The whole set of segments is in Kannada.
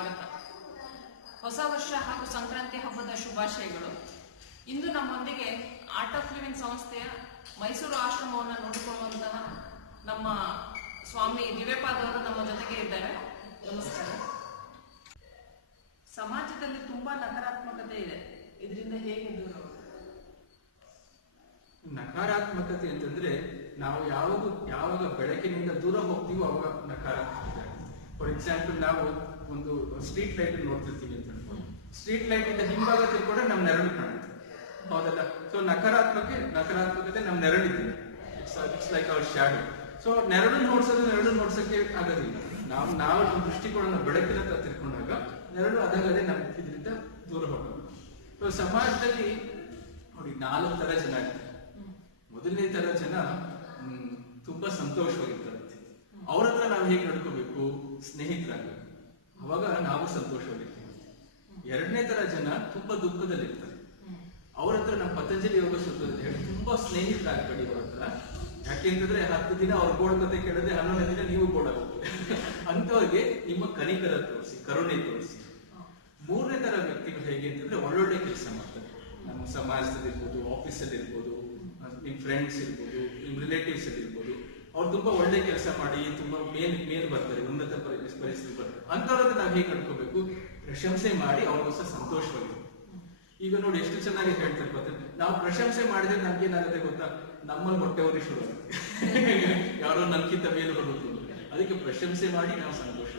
ಸ್ವಾಗತ. ಹೊಸ ವರ್ಷ ಹಾಗೂ ಸಂಕ್ರಾಂತಿ ಹಬ್ಬದ ಶುಭಾಶಯಗಳು. ಇಂದು ನಮ್ಮೊಂದಿಗೆ ಆರ್ಟ್ ಆಫ್ ಲಿವಿಂಗ್ ಸಂಸ್ಥೆಯ ಮೈಸೂರು ಆಶ್ರಮವನ್ನು ನೋಡಿಕೊಳ್ಳುವಂತಹ ನಮ್ಮ ಸ್ವಾಮಿ ದಿವ್ಯಪಾದ್ ಅವರು ನಮ್ಮ ಜೊತೆಗೆ ಇದ್ದಾರೆ. ನಮಸ್ಕಾರ. ಸಮಾಜದಲ್ಲಿ ತುಂಬಾ ನಕಾರಾತ್ಮಕತೆ ಇದೆ, ಇದರಿಂದ ಹೇಗೆ ದೂರ? ನಕಾರಾತ್ಮಕತೆ ಅಂತಂದ್ರೆ ನಾವು ಯಾವಾಗ ಬೆಳಕಿನಿಂದ ದೂರ ಹೋಗ್ತೀವೋ ಅವಾಗ ನಕಾರಾತ್ಮಕತೆ. ಫಾರ್ ಎಕ್ಸಾಂಪಲ್, ನಾವು ಒಂದು ಸ್ಟ್ರೀಟ್ ಲೈಟ್ ನೋಡ್ತಿರ್ತೀವಿ ಅಂತ ಅನ್ಕೊಂಡು, ಸ್ಟ್ರೀಟ್ ಲೈಟ್ ಇಂದ ಹಿಂಭಾಗ ತಿಳ್ಕೊಂಡ್ರೆ ನಮ್ ನೆರಳು ಕಾಣುತ್ತೆ, ಹೌದಲ್ಲ? ಸೊ ನಕಾರಾತ್ಮಕತೆ ನಮ್ ನೆರಳಿದೆ, it's like our shadow. So ನೆರಳು ನೋಡ್ಸಕ್ಕೆ ಆಗೋದಿಲ್ಲ. ನಾವು ನಮ್ಮ ದೃಷ್ಟಿಕೋನ ಬೆಳಕಿನ ಹತ್ರ ತಿಳ್ಕೊಂಡಾಗ ನೆರಳು ಅದಾಗದೆ ನಮ್ ಇದರಿಂದ ದೂರ ಹೋಗೋದು. ಸೊ ಸಮಾಜದಲ್ಲಿ ನೋಡಿ 4 ತರ ಜನ ಇರ್ತಾರೆ. ಮೊದಲನೇ ತರ ಜನ ತುಂಬಾ ಸಂತೋಷವಾಗಿರ್ತಾರೆ, ಅವ್ರ ಹತ್ರ ನಾವು ಹೇಗೆ ನಡ್ಕೋಬೇಕು, ಸ್ನೇಹಿತರಾಗಬೇಕು, ಅವಾಗ ನಾವು ಸಂತೋಷವಾಗಿರ್ತೀವಿ. ಎರಡನೇ ತರ ಜನ ತುಂಬಾ ದುಃಖದಲ್ಲಿರ್ತಾರೆ, ಅವ್ರ ಹತ್ರ ನಮ್ಮ ಪತಂಜಲಿ ಯೋಗ ಸೂತ್ರ ಹೇಳಿ ತುಂಬಾ ಸ್ನೇಹಿತರಾಗಬೇಡಿ ಅವ್ರ ಹತ್ರ. ಯಾಕೆಂತಂದ್ರೆ 10 ದಿನ ಅವ್ರ ಗೋಡ್ ಕತೆ ಕೇಳಿದ್ರೆ 11ನೇ ದಿನ ನೀವು ಗೋಡಾಗುತ್ತೆ. ಅಂತವ್ರಿಗೆ ನಿಮ್ಮ ಕನಿಕರ ತೋರಿಸಿ, ಕರುಣೆ ತೋರಿಸಿ. ಮೂರನೇ ತರ ವ್ಯಕ್ತಿಗಳು ಹೇಗೆ ಅಂತಂದ್ರೆ ಒಳ್ಳೊಳ್ಳೆ ಕೆಲಸ ಮಾಡ್ತಾರೆ. ನಮ್ಮ ಸಮಾಜದಲ್ಲಿ ಇರ್ಬೋದು, ಆಫೀಸಲ್ಲಿ ಇರ್ಬೋದು, ನಿಮ್ ಫ್ರೆಂಡ್ಸ್ ಇರ್ಬೋದು, ನಿಮ್ ರಿಲೇಟಿವ್ಸ್ ಅಲ್ಲಿ ಇರ್ಬೋದು, ಅವ್ರು ತುಂಬಾ ಒಳ್ಳೆ ಕೆಲಸ ಮಾಡಿ ತುಂಬಾ ಮೇಲ್ ಬರ್ತಾರೆ, ಉನ್ನತ ಪರಿಸ್ಥಿತಿ ಬರ್ತಾರೆ. ಅಂತವ್ರದ್ದು ನಾವು ಹೇಗೆ ನಡ್ಕೋಬೇಕು, ಪ್ರಶಂಸೆ ಮಾಡಿ ಅವ್ರಿಗೋಸ್ಕರ ಸಂತೋಷವಾಗಿದೆ. ಈಗ ನೋಡಿ ಎಷ್ಟು ಚೆನ್ನಾಗಿ ಹೇಳ್ತಾರೆ ಗೊತ್ತಾ, ನಾವು ಪ್ರಶಂಸೆ ಮಾಡಿದ್ರೆ ನಮ್ಗೆ ಏನಾಗುತ್ತೆ ಗೊತ್ತಾ, ನಮ್ಮಲ್ಲಿ ಹೊಟ್ಟೆ ಉರಿ ಶುರು ಆಗುತ್ತೆ. ಯಾರೋ ನನ್ಗಿಂತ ಮೇಲೆ ಬರೋದು. ಅದಕ್ಕೆ ಪ್ರಶಂಸೆ ಮಾಡಿ ನಾವು ಸಂತೋಷ.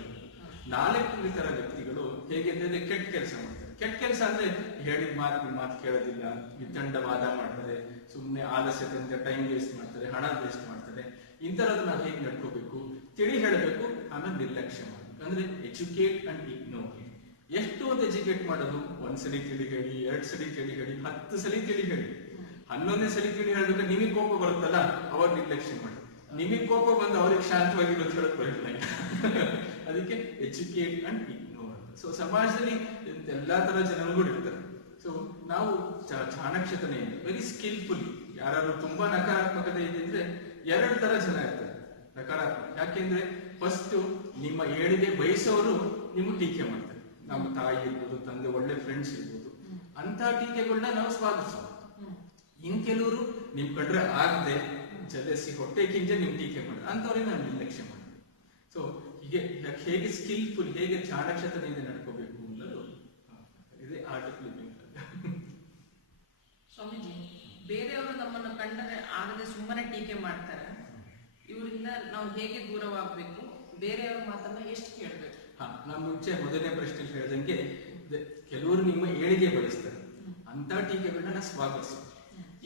4ನೇ ತರ ವ್ಯಕ್ತಿಗಳು ಹೇಗೆ ಅಂತಂದ್ರೆ ಕೆಟ್ಟ ಕೆಲಸ ಮಾಡ್ತಾರೆ. ಕೆಟ್ಟ ಕೆಲಸ ಅಂದ್ರೆ ಹೇಳಿದ ಮಾತು ಕೇಳೋದಿಲ್ಲ, ವಿತಂಡವಾದ ಮಾಡ್ತಾರೆ, ಸುಮ್ಮನೆ ಆಲಸ್ಯದಿಂದ ಟೈಮ್ ವೇಸ್ಟ್ ಮಾಡ್ತಾರೆ, ಹಣ ವೇಸ್ಟ್ ಮಾಡ್ತಾರೆ. ಇಂಥರದ್ದು ನಾವು ಹೇಗೆ ನಡ್ಕೋಬೇಕು, ತಿಳಿ ಹೇಳಬೇಕು, ಆಮೇಲೆ ನಿರ್ಲಕ್ಷ್ಯ ಮಾಡಬೇಕು. ಅಂದ್ರೆ ಎಜುಕೇಟ್ ಅಂಡ್ ಇಗ್ನೋರ್. ಎಷ್ಟು ಒಂದು ಎಜುಕೇಟ್ ಮಾಡೋದು, 1 ಸಲ ತಿಳಿ ಹೇಳಿ, 2 ಸಲ ತಿಳಿ ಹೇಳಿ, 10 ಸಲ ತಿಳಿ ಹೇಳಿ, 11ನೇ ಸಲ ತಿಳಿ ಹೇಳ್ಬೇಕು. ನಿಮಗೆ ಕೋಪ ಬರುತ್ತಲ್ಲ, ಅವಾಗ ನಿರ್ಲಕ್ಷ್ಯ ಮಾಡಿ. ನಿಮಗೆ ಕೋಪ ಬಂದು ಅವ್ರಿಗೆ ಶಾಂತವಾಗಿರೋದು ಹೇಳಕ್ ಬರಲ್ಲ. ಅದಕ್ಕೆ ಎಜುಕೇಟ್ ಅಂಡ್ ಇಗ್ನೋರ್. ಸೊ ಸಮಾಜದಲ್ಲಿ ಎಲ್ಲಾ ತರ ಜನಗಳು ಇರ್ತಾರೆ. ಸೊ ನಾವು ಚಾಣಕ್ಷತನೆ, ವೆರಿ ಸ್ಕಿಲ್ಫುಲ್. ಯಾರು ತುಂಬಾ ನಕಾರಾತ್ಮಕತೆ ಇದೆ ಅಂದ್ರೆ 2 ತರ ಜನ ಇರ್ತಾರೆ ನಕಾರಾತ್ಮಕ. ಯಾಕೆಂದ್ರೆ ಫಸ್ಟ್ ನಿಮ್ಮ ಏಳಿಗೆ ಬಯಸೋರು ನಿಮ್ಗೆ ಟೀಕೆ ಮಾಡ್ತಾರೆ. ನಮ್ಮ ತಾಯಿ ಇರ್ಬೋದು, ತಂದೆ, ಒಳ್ಳೆ ಫ್ರೆಂಡ್ಸ್ ಇರ್ಬೋದು, ಅಂತ ಟೀಕೆಗಳನ್ನ ನಾವು ಸ್ವಾಗತಿಸೋದು. ಇನ್ ಕೆಲವರು ನಿಮ್ ಕಂಡ್ರೆ ಆಗದೆ ಜಲಸಿ ಹೊಟ್ಟೆ ಕಿಂಜ ನಿಮ್ ಟೀಕೆ ಮಾಡಿ ಅಂತವ್ರಿಗೆ ನಾವು ನಿರ್ಲಕ್ಷ್ಯ ಮಾಡಿ. ಸೊ ಹೇಗೆ ಸ್ಕಿಲ್ಫುಲ್, ಹೇಗೆ ಚಾಣಕ್ಷತನೆಯಿಂದ ನಡ್ಕೋಬೇಕು ಅನ್ನೋದು ಇದೆ ಆರ್ಟ್ ಆಫ್ ಲಿವಿಂಗ್. ಸ್ವಾಮೀಜಿ, ಬೇರೆಯವರು ನಮ್ಮನ್ನು ಕಂಡರೆ ಆಗದೆ ಸುಮ್ಮನೆ ಟೀಕೆ ಮಾಡ್ತಾರೆ, ಇವರಿಂದ ನಾವು ಹೇಗೆ ದೂರವಾಗಬೇಕು, ಬೇರೆಯವ್ರ ಮಾತನ್ನ ಎಷ್ಟು ಕೇಳಬೇಕು? ನಾನು ಮುಂಚೆ ಮೊದಲನೇ ಪ್ರಶ್ನೆ ಹೇಳಿದಂಗೆ, ಕೆಲವರು ನಿಮ್ಮ ಏಳಿಗೆ ಬಯಸ್ತಾರೆ, ಅಂತ ಟೀಕೆಗಳನ್ನ ಸ್ವಾಗತಿಸಿ.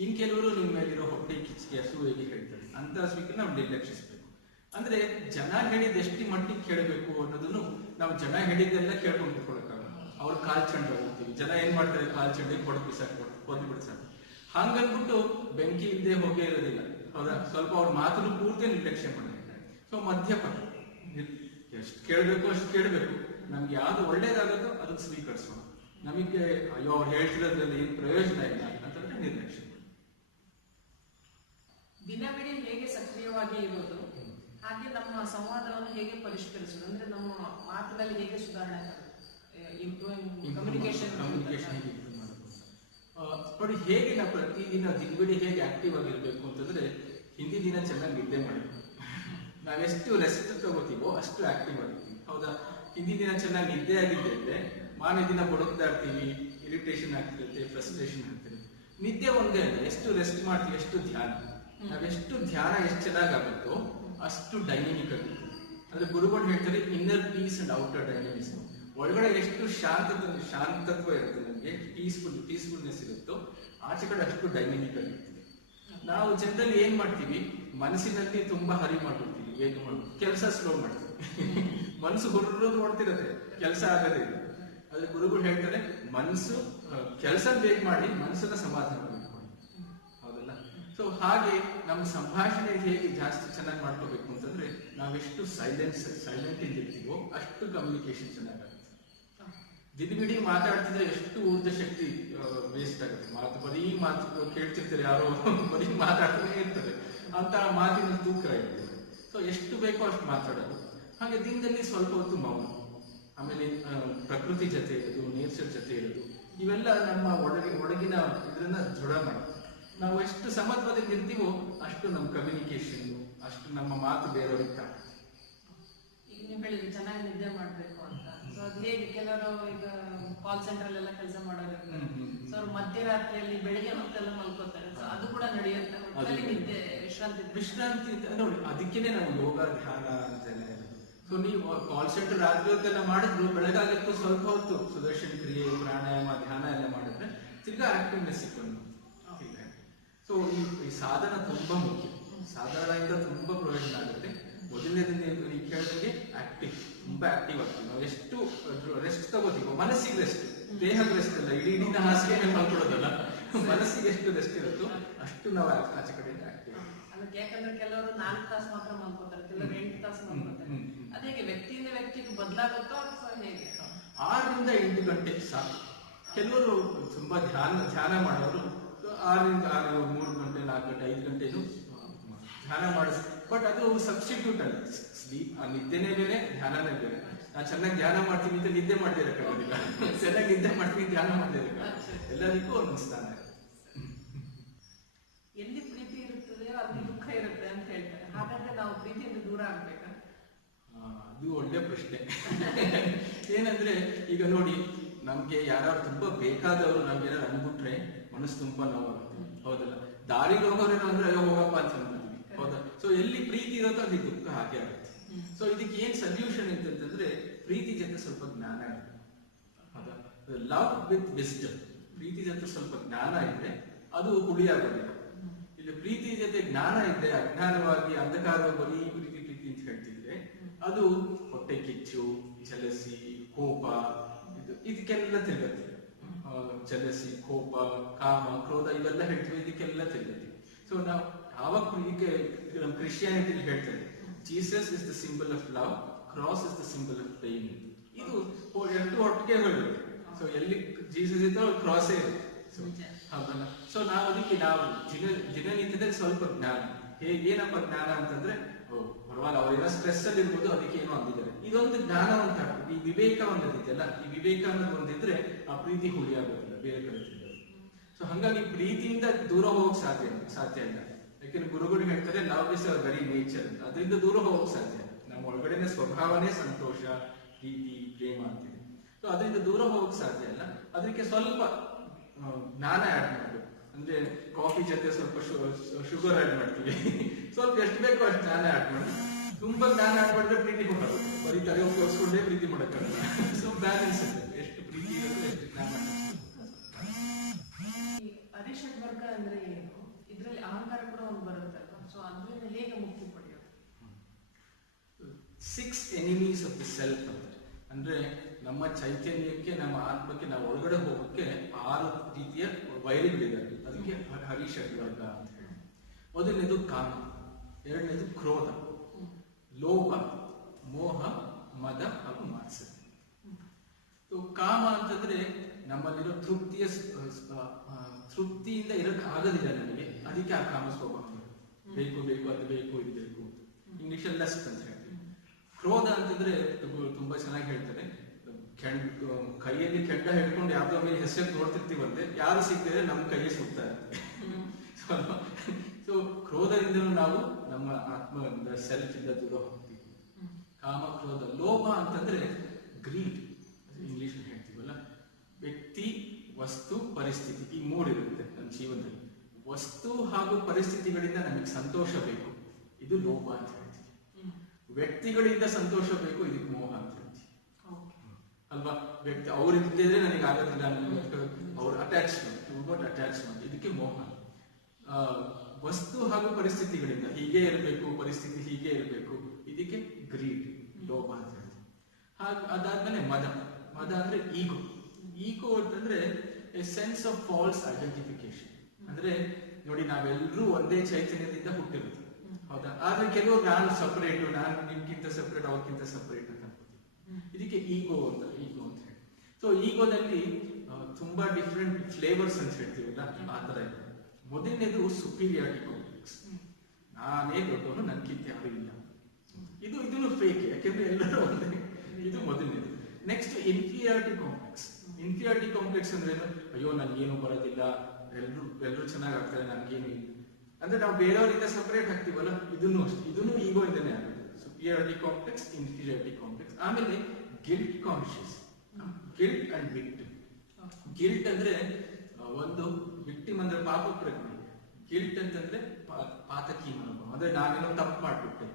ಇನ್ ಕೆಲವರು ನಿಮ್ಮ ಮೇಲಿರೋ ಹೊಟ್ಟೆ ಕಿಚ್ಚಿಗೆ ಅಸೂಯೆಗೆ ಹೇಳ್ತಾರೆ, ಅಂತ ಅಸೂಯೆಗೆ ನಾವು ನಿರ್ಲಕ್ಷಿಸಬೇಕು. ಅಂದ್ರೆ ಜನ ಹೇಳಿದ ಎಷ್ಟು ಮಟ್ಟಿಗೆ ಕೇಳಬೇಕು ಅನ್ನೋದನ್ನು ನಾವು ಜನ ಹೇಳಿದ್ದೆಲ್ಲ ಕೇಳ್ಕೊಂಡು ಕೂತ್ಕೊಳ್ಳೋಕ್ಕಾಗಲ್ಲ. ಅವ್ರು ಕಾಲ್ ಚಂಡ ಹೋಗ್ತೀವಿ, ಜನ ಏನ್ ಮಾಡ್ತಾರೆ, ಕಾಲ್ ಚಂಡಿಗೆ ಕೊಂದು ಬಿಡ್ಸಾಕ. ಹಂಗನ್ಬಿಟ್ಟು ಬೆಂಕಿ ಇಲ್ಲದೆ ಹೋಗೇ ಇರೋದಿಲ್ಲ, ಹೌದಾ? ಸ್ವಲ್ಪ ಅವ್ರ ಮಾತನ್ನು ಪೂರ್ತಿ ನಿರ್ಲಕ್ಷ್ಯ ಮಾಡಿದ್ದಾರೆ. ಸೊ ಮಧ್ಯಪಥ, ಎಷ್ಟು ಕೇಳಬೇಕು ಅಷ್ಟು ಕೇಳಬೇಕು. ನಮ್ಗೆ ಯಾವ್ದು ಒಳ್ಳೇದಾಗುತ್ತೋ ಅದನ್ನ ಸ್ವೀಕರಿಸೋಣ. ನಮಗೆ ಅಯ್ಯೋ ಅವ್ರು ಹೇಳ್ತಿರೋದ್ರಲ್ಲಿ ಏನ್ ಪ್ರಯೋಜನ ಇಲ್ಲ ಅಂತಂದ್ರೆ ನಿರ್ಲಕ್ಷ್ಯ. ದಿನವಿಡೀ ಹೇಗೆ ಸಕ್ರಿಯವಾಗಿ ಇರೋದು, ಹಾಗೆ ನಮ್ಮ ಸಂವಾದವನ್ನು ಹೇಗೆ ಪರಿಷ್ಕರಿಸೋದು, ಅಂದ್ರೆ ನಮ್ಮ ಮಾತಿನಲ್ಲಿ ಹೇಗೆ ಸುಧಾರಣೆ ಕಮ್ಯುನಿಕೇಶನ್ ನೋಡಿ, ಹೇಗೆ ನಾವು ಪ್ರತಿದಿನ ದಿನವಿಡೀ ಹೇಗೆ ಆಕ್ಟಿವ್ ಆಗಿರ್ಬೇಕು ಅಂತಂದ್ರೆ, ಹಿಂದಿನ ದಿನ ಚೆನ್ನಾಗಿ ನಿದ್ದೆ ಮಾಡಬೇಕು. ನಾವೆಷ್ಟು ರೆಸ್ಟ್ ತಗೋತೀವೋ ಅಷ್ಟು ಆಕ್ಟಿವ್ ಆಗಿರ್ತೀವಿ, ಹೌದಾ? ಹಿಂದಿನ ದಿನ ಚೆನ್ನಾಗಿ ನಿದ್ದೆ ಆಗಿದ್ದೆ ಮಾರನೇ ದಿನ ಬಡಕ್ತಾ ಇರ್ತೀವಿ, ಇರಿಟೇಷನ್ ಆಗ್ತಿರುತ್ತೆ, ಫ್ರಸ್ಟ್ರೇಷನ್ ಆಗ್ತಿರುತ್ತೆ. ನಿದ್ದೆ ಒಂದೇ ಅಲ್ಲ, ಎಷ್ಟು ರೆಸ್ಟ್ ಮಾಡ್ತೀವಿ, ಎಷ್ಟು ಧ್ಯಾನ. ನಾವೆಷ್ಟು ಧ್ಯಾನ ಎಷ್ಟು ಚೆನ್ನಾಗಾಗುತ್ತೋ ಅಷ್ಟು ಡೈನಮಿಕ್ ಆಗುತ್ತೆ. ಅಂದ್ರೆ ಗುರುಗಳು ಹೇಳ್ತಾರೆ, inner piece and outer dynamics. ಒಳಗಡೆ ಎಷ್ಟು ಶಾಂತತ್ವ ಇರುತ್ತೆ, ನಮಗೆ ಪೀಸ್ಫುಲ್ನೆಸ್ ಇರುತ್ತೋ ಆಚೆ ಕಡೆ ಅಷ್ಟು ಡೈನಮಿಕ್ ಆಗಿರ್ತದೆ. ನಾವು ಜನರಲ್ಲಿ ಏನ್ ಮಾಡ್ತೀವಿ, ಮನಸ್ಸಿನಲ್ಲಿ ತುಂಬಾ ಹರಿ ಮಾಡ್ಬಿಡ್ತೀವಿ, ವೇಗ ಮಾಡ್ಬಿಡ್ತೀವಿ, ಕೆಲಸ ಸ್ಲೋ ಮಾಡ್ತೀವಿ. ಮನಸ್ಸು ಹೊರಡೋದು ಹೊಡ್ತಿರತ್ತೆ, ಕೆಲಸ ಆಗದೇ ಇಲ್ಲ. ಅದ್ರ ಗುರುಗಳು ಹೇಳ್ತಾರೆ, ಮನಸ್ಸು ಕೆಲಸ ಬೇಗ ಮಾಡಿ, ಮನಸ್ಸನ್ನ ಸಮಾಧಾನ ಮಾಡ್ಕೊಳ್ಳಿ, ಹೌದಲ್ಲ? ಸೊ ಹಾಗೆ ನಮ್ಮ ಸಂಭಾಷಣೆ ಹೇಗೆ ಜಾಸ್ತಿ ಚೆನ್ನಾಗಿ ಮಾಡ್ಕೋಬೇಕು ಅಂತಂದ್ರೆ, ನಾವೆಷ್ಟು ಸೈಲೆಂಟ್ ಇರ್ತೀವೋ ಅಷ್ಟು ಕಮ್ಯುನಿಕೇಶನ್ ಚೆನ್ನಾಗಾಗುತ್ತೆ. ದಿನವಿಡೀ ಮಾತಾಡ್ತಿದ್ರೆ ಎಷ್ಟು ಊರ್ಜ ಶಕ್ತಿ ವೇಸ್ಟ್ ಆಗುತ್ತೆ. ಬರೀ ಮಾತು ಕೇಳ್ತಿರ್ತಾರೆ, ಯಾರೋ ಬರೀ ಮಾತಾಡ್ತಾನೆ ಇರ್ತಾರೆ, ಅಂತ ಮಾತಿನ ತೂಕ ಇರ್ತದೆ. ಸೊ ಎಷ್ಟು ಬೇಕೋ ಅಷ್ಟು ಮಾತಾಡೋದು. ಹಾಗೆ ದಿನದಲ್ಲಿ ಸ್ವಲ್ಪ ಹೊತ್ತು ಮೌನ, ಆಮೇಲೆ ಪ್ರಕೃತಿ ಜೊತೆ ಇರೋದು, ನೇಚರ್ ಜೊತೆ ಇರೋದು, ಇವೆಲ್ಲ ನಮ್ಮ ಒಳಗಿನ ಇದನ್ನ ದೃಢ ಮಾಡುತ್ತೆ. ನಾವು ಎಷ್ಟು ಸಮತ್ವದಲ್ಲಿ ಇರ್ತೀವೋ ಅಷ್ಟು ನಮ್ಮ ಕಮ್ಯುನಿಕೇಶನ್, ಅಷ್ಟು ನಮ್ಮ ಮಾತು ಬೇರೆಯವ್ರಿಗೆ ತಾಗುತ್ತೆ. ಈಗ ನೀವು ಹೇಳಿದ್ರಿ ಚೆನ್ನಾಗಿ ನಿದ್ದೆ ಮಾಡ್ಬೇಕು ಅಂತ. ಸೊ ಅದು ಹೇಗೆ, ಕೆಲವರು ಈಗ ಕಾಲ್ ಸೆಂಟರ್ ಎಲ್ಲ ಕೆಲಸ ಮಾಡೋರು ಸೊ ಅವ್ರು ಮಧ್ಯರಾತ್ರಿಯಲ್ಲಿ ಬೆಳಿಗ್ಗೆ ಹೊತ್ತೆಲ್ಲ ಮಲ್ಕೋತಾರೆ. ಸೊ ಅದು ಕೂಡ ನಡೆಯುತ್ತೆ, ಒಟ್ಟಲ್ಲಿ ನಿದ್ದೆ ವಿಶ್ರಾಂತಿ ನೋಡಿ. ಅದಕ್ಕೇನೆ ನಾವು ಯೋಗ ಧ್ಯಾನ ಅಂತೆಲ್ಲ ಇರೋದು. ಸೊ ನೀವು ಕಾಲ್ ಸೆಂಟರ್ ರಾತ್ರಿ ಹೊತ್ತೆಲ್ಲ ಮಾಡಿದ್ರು ಬೆಳಗಾಗತ್ತು ಸ್ವಲ್ಪ ಹೊತ್ತು ಸುದರ್ಶನ ಕ್ರಿಯೆ, ಪ್ರಾಣಾಯಾಮ, ಧ್ಯಾನ ಎಲ್ಲ ಮಾಡಿದ್ರೆ ತಿರ್ಗಾ ಆಕ್ಟಿವ್ನೆಸ್ ಸಿಕ್ಕೊಂಡು. ಸೊ ಈ ಸಾಧನ ತುಂಬಾ ಮುಖ್ಯ. ಸಾಧನದಿಂದ ತುಂಬಾ ಪ್ರಯೋಜನ ಆಗುತ್ತೆ. ಮೊದಲನೇದಿಂದ ನೀವು ಕೇಳಿದಂಗೆ ತುಂಬಾ ಆಕ್ಟಿವ್ ಆಗ್ತೀವಿ ನಾವು. ಎಷ್ಟು ರೆಸ್ಟ್ ತಗೋತೀವೋ, ಮನಸ್ಸಿಗೆ ರೆಸ್ಟ್, ದೇಹದ ರೆಸ್ಟ್ ಅಲ್ಲ, ಇಡೀ ದಿನ ಹಾಸಿಗೆ ಮೇಲೆ ಮಾಡ್ಕೊಡೋದಲ್ಲ, ಮನಸ್ಸಿಗೆ ಎಷ್ಟು ರೆಸ್ಟ್ ಇರುತ್ತೋ ಅಷ್ಟು ನಾವು ಆಚೆ ಕಡೆಯಿಂದ ಆಕ್ಟಿವ್. ಅದಕ್ಕೆ ಯಾಕಂದ್ರೆ ಕೆಲವರು 4 ತಾಸು ಮಾತ್ರ ಮಲ್ಕೋತಾರೆ, ಕೆಲವರು 8 ತಾಸು ಮಲ್ಕೋತಾರೆ. ಅದೇಗೆ ವ್ಯಕ್ತಿಯಿಂದ ವ್ಯಕ್ತಿಗೆ ಬದಲಾಗುತ್ತೋ ಅಥವಾ ಹೇಗೆ? 6 ರಿಂದ 8 ಗಂಟೆ ಸಾಕು. ಕೆಲವರು ತುಂಬಾ ಧ್ಯಾನ ಮಾಡೋರು 6 ರಿಂದ 3 ಗಂಟೆ, 4 ಗಂಟೆ, 5 ಗಂಟೆನೂ ಧ್ಯಾನ ಮಾಡಿಸ್. ಬಟ್ ಅದು ಸಬ್ಸ್ಟಿಟ್ಯೂಟ್ ಅಲ್ಲ. ಸ್ಲೀಪ್, ನಿದ್ದೆನೇ ಬೇರೆ, ಧ್ಯಾನನೇ ಬೇರೆ. ನಾನು ಚೆನ್ನಾಗಿ ಧ್ಯಾನ ಮಾಡ್ತೀನಿ ಅಂತ ನಿದ್ದೆ ಮಾಡ್ತಿರಕ್ಕಾಗೋದಿಲ್ಲ, ಚೆನ್ನಾಗಿ ನಿದ್ದೆ ಮಾಡ್ತೀನಿ ಧ್ಯಾನ ಮಾಡ್ತಿರಕ್ಕ. ಎಲ್ಲರಿಗೂ ಒಂದು ಸ್ಥಾನ. ಎಲ್ಲಿ ಪ್ರೀತಿ ಇರುತ್ತದೆ ಅಲ್ಲಿ ದುಃಖ ಇರುತ್ತೆ ಅಂತ ಹೇಳ್ತಾರೆ. ಹಾಗಾದ್ರೆ ನಾವು ಪ್ರೀತಿಯಿಂದ ದೂರ ಆಗ್ಬೇಕಾ? ಅದು ಒಳ್ಳೆ ಪ್ರಶ್ನೆ. ಏನಂದ್ರೆ ಈಗ ನೋಡಿ, ನಮ್ಗೆ ಯಾರು ತುಂಬಾ ಬೇಕಾದವರು ನಮ್ಗೆ ಏನಾರು ಅಂದ್ಬಿಟ್ರೆ ಮನಸ್ಸು ತುಂಬಾ ನೋವಾಗುತ್ತೆ, ಹೌದಲ್ಲ? ದಾರಿಗೆ ಹೋಗೋರೇನೋ ಅಂದ್ರೆ ಅಯ್ಯೋ ಹೋಗಪ್ಪ ಅಂತ ಅಂದ್ಬಿಡ್ತೀವಿ, ಹೌದಾ? ಸೊ ಎಲ್ಲಿ ಪ್ರೀತಿ ಇರುತ್ತೋ ಅಲ್ಲಿ ದುಃಖ ಹಾಗೆ ಆಗುತ್ತೆ. ಸೊ ಇದಕ್ಕೆ ಏನ್ ಸೊಲ್ಯೂಷನ್ ಅಂತಂದ್ರೆ ಪ್ರೀತಿ ಜೊತೆ ಸ್ವಲ್ಪ ಜ್ಞಾನ ಇರುತ್ತೆ, ಹೌದಾ? Love with wisdom. ಪ್ರೀತಿ ಜೊತೆ ಸ್ವಲ್ಪ ಜ್ಞಾನ ಇದ್ರೆ ಅದು ಹುಳಿಯಾಗೋದಿಲ್ಲ. ಇಲ್ಲಿ ಪ್ರೀತಿ ಜೊತೆ ಜ್ಞಾನ ಇದ್ರೆ ಅಜ್ಞಾನವಾಗಿ ಅಂಧಕಾರವಾಗಿ ಬರೀ ಪ್ರೀತಿ ಪ್ರೀತಿ ಅಂತ ಹೇಳ್ತಿದ್ರೆ ಅದು ಹೊಟ್ಟೆ ಕಿಚ್ಚು, ಜಲಸಿ, ಕೋಪ, ಇದಕ್ಕೆಲ್ಲ ತಿರುಗತ್ತೆ. ಜಲಸಿ, ಕೋಪ, ಕಾಮ, ಕ್ರೋಧ ಇವೆಲ್ಲ ಹೇಳ್ತೀವಿ, ಇದಕ್ಕೆಲ್ಲ ತಿರುಗತ್ತೆ. ಸೊ ನಾವು ಯಾವಾಗ ನಮ್ಮ ಕ್ರಿಶ್ಚಿಯಾನಿಟಿ ಹೇಳ್ತಾರೆ Jesus is the symbol of love, cross is the symbol of pain. ಇದು ಎರಡು ಒಟ್ಟಿಗೆ ಹೇಳುತ್ತೆ. ಸೊ ಎಲ್ಲಿ ಜೀಸಸ್ ಇದ್ರೆ ಕ್ರಾಸೇ ಇರುತ್ತೆ, ಹೌದಲ್ಲ? ಸೊ ನಾವು ಅದಕ್ಕೆ ನಾವು ದಿನನಿತ್ಯದಲ್ಲಿ ಸ್ವಲ್ಪ ಜ್ಞಾನ. ಏನಪ್ಪ ಜ್ಞಾನ ಅಂತಂದ್ರೆ, ಪರವಾಗಿಲ್ಲ ಅವರೇನೋ ಸ್ಟ್ರೆಸ್ ಅಲ್ಲಿ ಇರ್ಬೋದು, ಅದಕ್ಕೆ ಏನೋ ಅಂದಿದ್ದಾರೆ, ಇದೊಂದು ಜ್ಞಾನ ಅಂತ. ಈ ವಿವೇಕ ಒಂದಿದೆಯಲ್ಲ, ಈ ವಿವೇಕ ಅನ್ನೋದು ಒಂದಿದ್ರೆ ಆ ಪ್ರೀತಿ ಹುಳಿಯಾಗೋದಿಲ್ಲ ಬೇರೆ ಕಡೆ. ಸೊ ಹಂಗಾಗಿ ಪ್ರೀತಿಯಿಂದ ದೂರ ಹೋಗಕ್ ಸಾಧ್ಯ ಇಲ್ಲ. ಯಾಕೆಂದ್ರೆ ಗುರುಗಳು ಹೇಳ್ತಾರೆ love is our very nature ಅಂತ. ಅದರಿಂದ ದೂರ ಹೋಗಕ್ ಸಾಧ್ಯ ಇಲ್ಲ. ನಮ್ಮ ಒಳಗಡೆನೆ ಸ್ವಭಾವನೇ ಸಂತೋಷ, ಪ್ರೀತಿ, ಪ್ರೇಮ ಅಂತಿದೆ. ಸೊ ಅದರಿಂದ ದೂರ ಹೋಗಕ್ ಸಾಧ್ಯ ಇಲ್ಲ. ಅದಕ್ಕೆ ಸ್ವಲ್ಪ ಜ್ಞಾನ ಆಡ್ ಮಾಡಬೇಕು. ಅಂದ್ರೆ ಕಾಫಿ ಜೊತೆ ಸ್ವಲ್ಪ ಶುಗರ್ ಆಡ್ ಮಾಡ್ತೀವಿ, ಸ್ವಲ್ಪ ಎಷ್ಟು ಬೇಕೋ ಅಷ್ಟು ಜ್ಞಾನ ಆಡ್ ಮಾಡಿ. ತುಂಬಾ ಜ್ಞಾನ ಆಡ್ ಮಾಡಿದ್ರೆ ಪ್ರೀತಿ ಕೊಟ್ಟರು, ಬರೀ ತಲೆ ಉಪಯೋಗಿಸ್ಕೊಂಡೇ ಪ್ರೀತಿ ಮಾಡಕ್ಕಾಗಲ್ಲ. ಸೊ ಬ್ಯಾಲೆನ್ಸ್ ಇರುತ್ತೆ, ಎಷ್ಟು ಪ್ರೀತಿ ಇರುತ್ತೆ ಎಷ್ಟು ಜ್ಞಾನ. ಅರಿಷಡ್ ವರ್ಗ ಅಂದ್ರೆ ಏನು? ಇದ್ರಲ್ಲಿ ಅಹಂಕಾರ ಕೂಡ ಒಂದು ಬರುತ್ತಲ್ವ? ಸೊ ಅದರಿಂದ ಹೇಗೆ ಮುಕ್ತಿ ಪಡೆಯೋದು? 6 enemies of the self ಅಂತ. ಅಂದ್ರೆ ನಮ್ಮ ಚೈತನ್ಯಕ್ಕೆ, ನಮ್ಮ ಆತ್ಮಕ್ಕೆ, ನಾವು ಒಳಗಡೆ ಹೋಗಕ್ಕೆ 6 ರೀತಿಯ ವೈರಿಗಳಿದ್ದಾರೆ. ಅದಕ್ಕೆ ಹರಿಷಡ್ ವರ್ಗ ಅಂತ ಹೇಳಿ. ಮೊದಲನೇದು ಕಾಮ, ಎರಡನೇದು ಕ್ರೋಧ, ಲೋಭ, ಮೋಹ, ಮದ ಹಾಗೂ ಮಾತ್ಸರ್ಯ. ಕಾಮ ಅಂತಂದ್ರೆ ನಮ್ಮಲ್ಲಿರೋ ತೃಪ್ತಿಯಿಂದ ಇರಕ್ ಆಗೋದಿಲ್ಲ ನಮಗೆ, ಅದಕ್ಕೆ ಆ ಕಾಮ ಸ್ವಭಾವ. ಬೇಕು ಬೇಕು, ಅದು ಬೇಕು, ಇದು ಬೇಕು. ಇಂಗ್ಲಿಷಲ್ಲಿ ಲಸ್ಟ್ ಅಂತ ಹೇಳ್ತೀವಿ. ಕ್ರೋಧ ಅಂತಂದ್ರೆ ತುಂಬಾ ಚೆನ್ನಾಗಿ ಹೇಳ್ತಾರೆ, ಕೈಯಲ್ಲಿ ಕೆಂಡ ಹಿಡ್ಕೊಂಡು ಯಾವ್ದೋ ಮೇಲೆ ಹೆಸರು ನೋಡ್ತಿರ್ತೀವಂತೆ, ಯಾರು ಸಿಗ್ತಾರೆ ನಮ್ಮ ಕೈಗೆ ಸುತ್ತಾ ಇರ್ತೀವಿ. ಸೊ ಕ್ರೋಧದಿಂದಲೂ ನಾವು ನಮ್ಮ ಆತ್ಮದಿಂದ, ಸೆಲ್ಫ್ ಇಂದ ದೂರ ಹೋಗ್ತೀವಿ. ಕಾಮ, ಕ್ರೋಧ. ಲೋಭ ಅಂತಂದ್ರೆ ಗ್ರೀಡ್, ಇಂಗ್ಲಿಷ್ ಹೇಳ್ತೀವಲ್ಲ. ವ್ಯಕ್ತಿ, ವಸ್ತು, ಪರಿಸ್ಥಿತಿ, ಈ 3 ಇರುತ್ತೆ ನಮ್ಮ ಜೀವನದಲ್ಲಿ. ವಸ್ತು ಹಾಗೂ ಪರಿಸ್ಥಿತಿಗಳಿಂದ ನಮಗೆ ಸಂತೋಷ ಬೇಕು, ಇದು ಲೋಭ ಅಂತ ಹೇಳ್ತೀವಿ. ವ್ಯಕ್ತಿಗಳಿಂದ ಸಂತೋಷ ಬೇಕು, ಇದಕ್ಕೆ ಮೋಹ ಅಂತ ಹೇಳ್ತೀವಿ ಅಲ್ವಾ? ವ್ಯಕ್ತಿ ಅವ್ರಿದ್ದರೆ ನನಗೆ ಆಗೋದಿಲ್ಲ, ಅವ್ರ ಅಟ್ಯಾಚ್ಮೆಂಟ್, ಇದಕ್ಕೆ ಮೋಹ. ವಸ್ತು ಹಾಗೂ ಪರಿಸ್ಥಿತಿಗಳಿಂದ ಹೀಗೆ ಇರಬೇಕು, ಪರಿಸ್ಥಿತಿ ಹೀಗೆ ಇರಬೇಕು, ಇದಕ್ಕೆ ಗ್ರೀಡ್, ಲೋಭ ಅಂತ ಹೇಳ್ತೀವಿ. ಅದಾದ್ಮೇಲೆ ಮದ. ಮದ ಅಂದ್ರೆ ಈಗೋ. ಈಗೋ ಅಂತಂದ್ರೆ a sense of false identification. ಅಂದ್ರೆ ನೋಡಿ, ನಾವೆಲ್ಲರೂ ಒಂದೇ ಚೈತನ್ಯದಿಂದ ಹುಟ್ಟಿರುತ್ತೆ, ಹೌದಾ? ಆದ್ರೆ ಕೆಲವರು ನಾನು ಸಪರೇಟ್, ನಾನು ನಿಮ್ಗಿಂತ ಸಪರೇಟ್, ಅವ್ರಿಗಿಂತ ಸಪರೇಟ್ ಅಂತ ಅನ್ಕೋತೀವಿ. ಇದಕ್ಕೆ ಈಗೋ ಅಂತ ಹೇಳಿ. ಸೊ ಈಗೋದಲ್ಲಿ ತುಂಬಾ ಡಿಫ್ರೆಂಟ್ ಫ್ಲೇವರ್ಸ್ ಅಂತ ಹೇಳ್ತೀವಲ್ಲ, ಆ ತರ ಇದೆ. ಮೊದಲನೇದು ಸುಪೀರಿಯಾರಿಟಿ ಕಾಂಪ್ಲೆಕ್ಸ್, ನಾನೇ ದೊಡ್ಡವನು, ನನ್ಗಿಂತ ಯಾರು ಇಲ್ಲ. ಇದನ್ನು ಫೇಕ್, ಯಾಕೆಂದ್ರೆ ಎಲ್ಲರೂ ಒಂದೇ. ಇದು ಮೊದಲನೇದು. Next inferiority complex. Inferiority complex ಅಂದ್ರೆ ಏನು? ಅಯ್ಯೋ ನನ್ಗೇನು ಬರೋದಿಲ್ಲ, ಎಲ್ರು ಚೆನ್ನಾಗಿ ಆಗ್ತಾರೆ, ನನ್ಗೇನು ಇಲ್ಲ ಅಂದ್ರೆ ನಾವು ಬೇರೆಯವರಿಂದ ಸಪರೇಟ್ ಆಗ್ತೀವಲ್ಲ, ಇದನ್ನು ಅಷ್ಟೇ, ಇದನ್ನು ಈಗೋ ಇಂದನೇ ಆಗುತ್ತೆ. Superiority complex, inferiority complex. ಆಮೇಲೆ guilt conscious, guilt and victim. Guilt ಅಂದ್ರೆ ಒಂದು ವಿಕ್ಟಿಮ್ ಅಂದ್ರೆ ಪಾಪ ಪ್ರಜ್ಞೆ, ಗಿಲ್ಟ್ ಅಂತಂದ್ರೆ ಪಾತಕಿ ಮನೋಭಾವ, ಅಂದ್ರೆ ನಾನೇನೋ ತಪ್ಪು ಮಾಡ್ಬಿಟ್ಟೆ,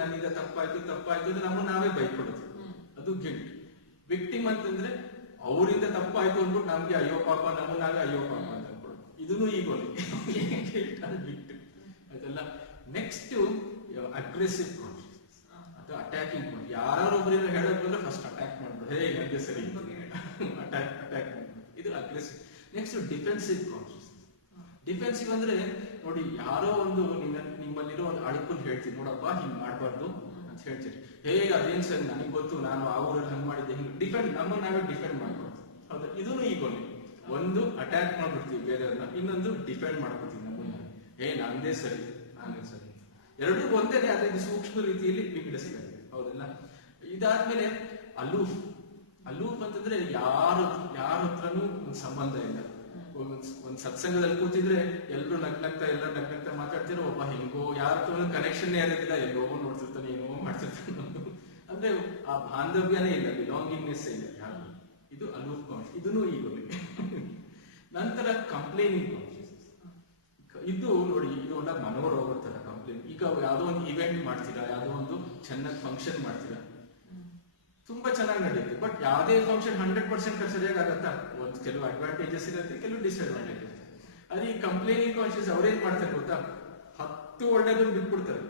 ನನ್ನಿಂದ ತಪ್ಪಾಯ್ತು ಅಂದ್ರೆ ನಮ್ಮನ್ನು ನಾವೇ ಬೈಕೊಡುತ್ತೆ, ಅದು ಗಿಲ್ಟ್. ವಿಕ್ಟಿಮ್ ಅಂತಂದ್ರೆ ಅವರಿಂದ ತಪ್ಪಾಯ್ತು ಅಂದ್ಬಿಟ್ಟು ನಮ್ಗೆ ಅಯ್ಯೋ ಪಾಪ, ನಮ್ಮನ್ನ ನಾವೇ ಅಯ್ಯೋ ಪಾಪ ಅಂತ ಅನ್ಕೊಡೋದು, ಇದನ್ನು ಈಗೋಲಿ ಗಿಲ್ಟ್ ಅಂಡ್ ವಿಕ್ಟಿಮ್ ಅದೆಲ್ಲ. ನೆಕ್ಸ್ಟ್ ಅಗ್ರೆಸಿವ್ ಕಾನ್ಶಿಯಸ್ ಅಥವಾ ಅಟ್ಯಾಕಿಂಗ್ ಕಾನ್ಶಿಯಸ್. ಯಾರೊಬ್ಬರೇನೋ ಹೇಳೋದು ಬಂದ್ರೆ ಫಸ್ಟ್ ಅಟ್ಯಾಕ್ ಮಾಡ್ಬೋದು, ಹೇ ನಂಗೆ ಸರಿ ಅಟ್ಯಾಕ್ ಮಾಡ್ಬೋದು, ಇದು aggressive. Next defensive conscious. Defensive ಅಂದ್ರೆ ನೋಡಿ, ಯಾರೋ ಒಂದು ನಿಮ್ಮಲ್ಲಿರೋ ಒಂದು ಅಳುಕನ್ನು ಹೇಳ್ತೀನಿ, ನೋಡಪ್ಪ ಹಿಂಗ್ ಮಾಡ್ಬಾರ್ದು ಅಂತ ಹೇಳ್ತೀರಿ, ಹೇ ಅದೇನ್ ಸರಿ ನನಗೆ ಗೊತ್ತು, ನಾನು ಆ ಊರಲ್ಲಿ ಹಂಗ್ ಮಾಡಿದ್ದೆ, ಹಿಂಗ್ ಡಿಫೆಂಡ್, ನಮ್ಮನ್ನ ನಾವೇ ಡಿಫೆಂಡ್ ಮಾಡ್ಕೊಡ್ತೀವಿ. ಹೌದಾ? ಇದನ್ನು ಈಗೋಲಿ. ಒಂದು ಅಟ್ಯಾಕ್ ಮಾಡ್ಬಿಡ್ತೀವಿ ಬೇರೆಯವ್ರನ್ನ, ಇನ್ನೊಂದು ಡಿಫೆಂಡ್ ಮಾಡ್ಕೊತೀವಿ ನಮ್ಮನ್ನ, ಹೇ ನಾನೇ ಸರಿ. ಎರಡೂ ಒಂದೇನೆ, ಆದ್ರೆ ಇದು ಸೂಕ್ಷ್ಮ ರೀತಿಯಲ್ಲಿ ವಿಂಗಡಿಸಿದ್ದಾರೆ. ಹೌದಲ್ಲ? ಇದಾದ್ಮೇಲೆ ಅಲೂಫ್. ಅಲೂಫ್ ಅಂತಂದ್ರೆ ಯಾರ ಹತ್ರನೂ ಒಂದು ಸಂಬಂಧ ಇಲ್ಲ. ಒಂದ್ ಸತ್ಸಂಗದಲ್ಲಿ ಕೂತಿದ್ರೆ ಎಲ್ಲರೂ ನಗ್ನಗ್ತಾ ಮಾತಾಡ್ತಿರೋ, ಒಬ್ಬ ಹಿಂಗೋ ಯಾರ ಹತ್ರ ಕನೆಕ್ಷನ್ ಇರೋದಿಲ್ಲ, ಎಲ್ಲೋ ನೋಡ್ತಿರ್ತಾನೆ, ಏನೋ ಮಾಡ್ತಿರ್ತಾನೆ, ಅಂದ್ರೆ ಆ ಬಾಂಧವ್ಯನೇ ಇಲ್ಲ, ಬಿಲಾಂಗಿಂಗ್ನೆಸ್ ಇಲ್ಲ ಯಾರು. ಇದು ಅಲೂಫ್ ಕಾನ್ಶಿಯಸ್, ಇದನ್ನು ಈಗೋಲಿ. ನಂತರ ಕಂಪ್ಲೇನಿಂಗ್ ಕಾನ್ಶಿಯಸ್. ಇದು ನೋಡಿ, ಇದು ಒಂದು ಮನೋರೋಗ ತರ ಕಂಪ್ಲೇಂಟ್. ಈಗ ಯಾವ್ದೋ ಒಂದು ಇವೆಂಟ್ ಮಾಡ್ತೀರಾ, ಯಾವ್ದೋ ಒಂದು ಚೆನ್ನಾಗಿ ಫಂಕ್ಷನ್ ಮಾಡ್ತೀರಾ, ತುಂಬಾ ಚೆನ್ನಾಗಿ ನಡೆಯುತ್ತೆ, ಬಟ್ ಯಾವುದೇ ಫಂಕ್ಷನ್ 100% ಸರಿಯಾಗಿ ಆಗತ್ತಾ? ಒಂದು ಕೆಲವು ಅಡ್ವಾಂಟೇಜಸ್ ಇರುತ್ತೆ, ಕೆಲವು ಡಿಸ್ಅಡ್ವಾಂಟೇಜಸ್. ಅದೇ ಈ ಕಂಪ್ಲೇನಿಂಗ್ ಕಾನ್ಶಿಯಸ್ ಅವ್ರೇನ್ ಮಾಡ್ತಾರೆ ಗೊತ್ತಾ? 10 ಒಳ್ಳೇದನ್ನು ಬಿಟ್ಬಿಡ್ತಾರೆ,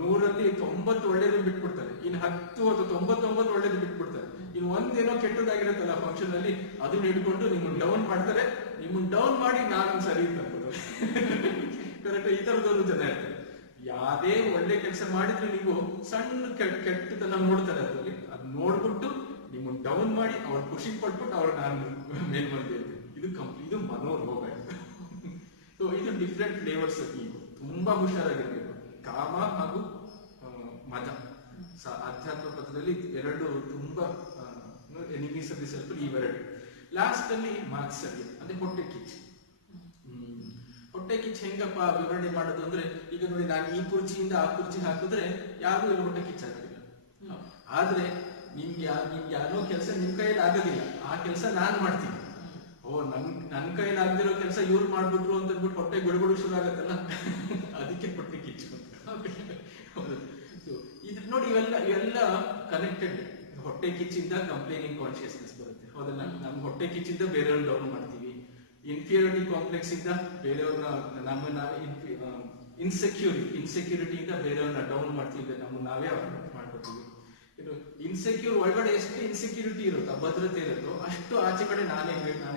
100ರಲ್ಲಿ 90 ಒಳ್ಳೇದನ್ನು ಬಿಟ್ಬಿಡ್ತಾರೆ, ಇನ್ನು 10 ಅಥವಾ 99 ಒಳ್ಳೇದು ಬಿಟ್ಬಿಡ್ತಾರೆ. ಇನ್ನು ಒಂದೇನೋ ಕೆಟ್ಟದಾಗಿರುತ್ತಲ್ಲ ಫಂಕ್ಷನ್ ಅಲ್ಲಿ, ಅದನ್ನ ಹಿಡ್ಕೊಂಡು ನಿಮ್ಮನ್ನ ಡೌನ್ ಮಾಡ್ತಾರೆ, ನಿಮ್ಮನ್ನ ಡೌನ್ ಮಾಡಿ ನಾನು ಸರಿ ಅಂತ ಕರೆಕ್ಟ್. ಈ ತರದವರು ಜನ ಇರ್ತಾರೆ. ಯಾವ್ದೇ ಒಳ್ಳೆ ಕೆಲಸ ಮಾಡಿದ್ರೆ ನೀವು ಸಣ್ಣ ಕೆಟ್ಟದನ್ನ ನೋಡ್ತಾರೆ, ಅದರಲ್ಲಿ ಅದ್ ನೋಡ್ಬಿಟ್ಟು ನಿಮ್ಮನ್ನ ಡೌನ್ ಮಾಡಿ ಅವ್ರ ಖುಷಿ ಪಟ್ಬಿಟ್ಟು ಅವ್ರ ನಾನು ಮೇಲ್ ಬಂದಿರ್ತೀನಿ. ಇದು ಮನೋರೋಗ. ಸೊ ಇದು ಡಿಫ್ರೆಂಟ್ ಫ್ಲೇವರ್ಸ್. ಈಗ ತುಂಬಾ ಹುಷಾರಾಗಿರ್ಬೇಕು. ಕಾಮ ಹಾಗೂ ಮದ, ಆಧ್ಯಾತ್ಮ ಪಥದಲ್ಲಿ ಎರಡು ತುಂಬಾ ಎನಿಮೀಸ್ ಆಫ್ ದಿ ಸೆಲ್ಫ್, ಇವೆರಡು. ಲಾಸ್ಟ್ ಅಲ್ಲಿ ಮಾತ್ಸರ್ಯ ಅಂದ್ರೆ ಹೊಟ್ಟೆ ಕಿಚ್ಚು. ಹೊಟ್ಟೆ ಕಿಚ್ಚು ಹೆಂಗಪ್ಪ ವಿವರಣೆ ಮಾಡೋದು ಅಂದ್ರೆ, ಈಗ ನೋಡಿ, ನಾನು ಈ ಕುರ್ಚಿಯಿಂದ ಆ ಕುರ್ಚಿ ಹಾಕಿದ್ರೆ ಯಾರು ಇಲ್ಲಿ ಹೊಟ್ಟೆ ಕಿಚ್ಚಾಗೋದಿಲ್ಲ. ಆದ್ರೆ ನಿಮ್ಗೆ ಯಾರೋ ಕೆಲಸ ನಿಮ್ ಕೈಯಲ್ಲಿ ಆಗೋದಿಲ್ಲ, ಆ ಕೆಲಸ ನಾನ್ ಮಾಡ್ತೀನಿ. ನನ್ ಕೈಯಲ್ಲಿ ಆಗದಿರೋ ಕೆಲಸ ಇವ್ರು ಮಾಡ್ಬಿಟ್ರು ಅಂತ ಅಂದ್ಬಿಟ್ಟು ಹೊಟ್ಟೆ ಗುಡುಗುಡು ಶುರು ಆಗತ್ತಲ್ಲ, ಅದಕ್ಕೆ ಹೊಟ್ಟೆ ಕಿಚ್ಚು. ಇದ್ರ ನೋಡಿ, ಇವೆಲ್ಲ ಕನೆಕ್ಟೆಡ್. ಹೊಟ್ಟೆ ಕಿಚ್ಚಿಂದ ಕಂಪ್ಲೇನಿಂಗ್ ಕಾನ್ಶಿಯಸ್ನೆಸ್ ಬರುತ್ತೆ. ಹೌದಲ್ಲ? ನಮ್ ಹೊಟ್ಟೆ ಕಿಚ್ಚಿಂದ ಬೇರೆಯವ್ರನ್ನ ಡೌನ್ ಮಾಡ್ತೀವಿ. ಇನ್ಫೀರಿಯಾರಿಟಿ ಕಾಂಪ್ಲೆಕ್ಸ್ ಇಂದ ಬೇರೆಯವ್ರನ್ನ, ನಮ್ಮನ್ನ ಇನ್ಸೆಕ್ಯೂರಿಟಿಯಿಂದ ಬೇರೆಯವ್ರನ್ನ ಡೌನ್ ಮಾಡ್ತೀವಿ, ನಮ್ಮನ್ನ ನಾವೇ ಮಾಡ್ಕೊತೀವಿ. ಇನ್ಸೆಕ್ಯೂರ್ ಒಳಗಡೆ ಎಷ್ಟು ಇನ್ಸೆಕ್ಯೂರಿಟಿ ಇರುತ್ತೋ, ಅಭದ್ರತೆ ಇರುತ್ತೋ, ಅಷ್ಟು ಆಚೆ ಕಡೆ ನಾನೇ ಗ್ರೇಟ್ ಅಂತ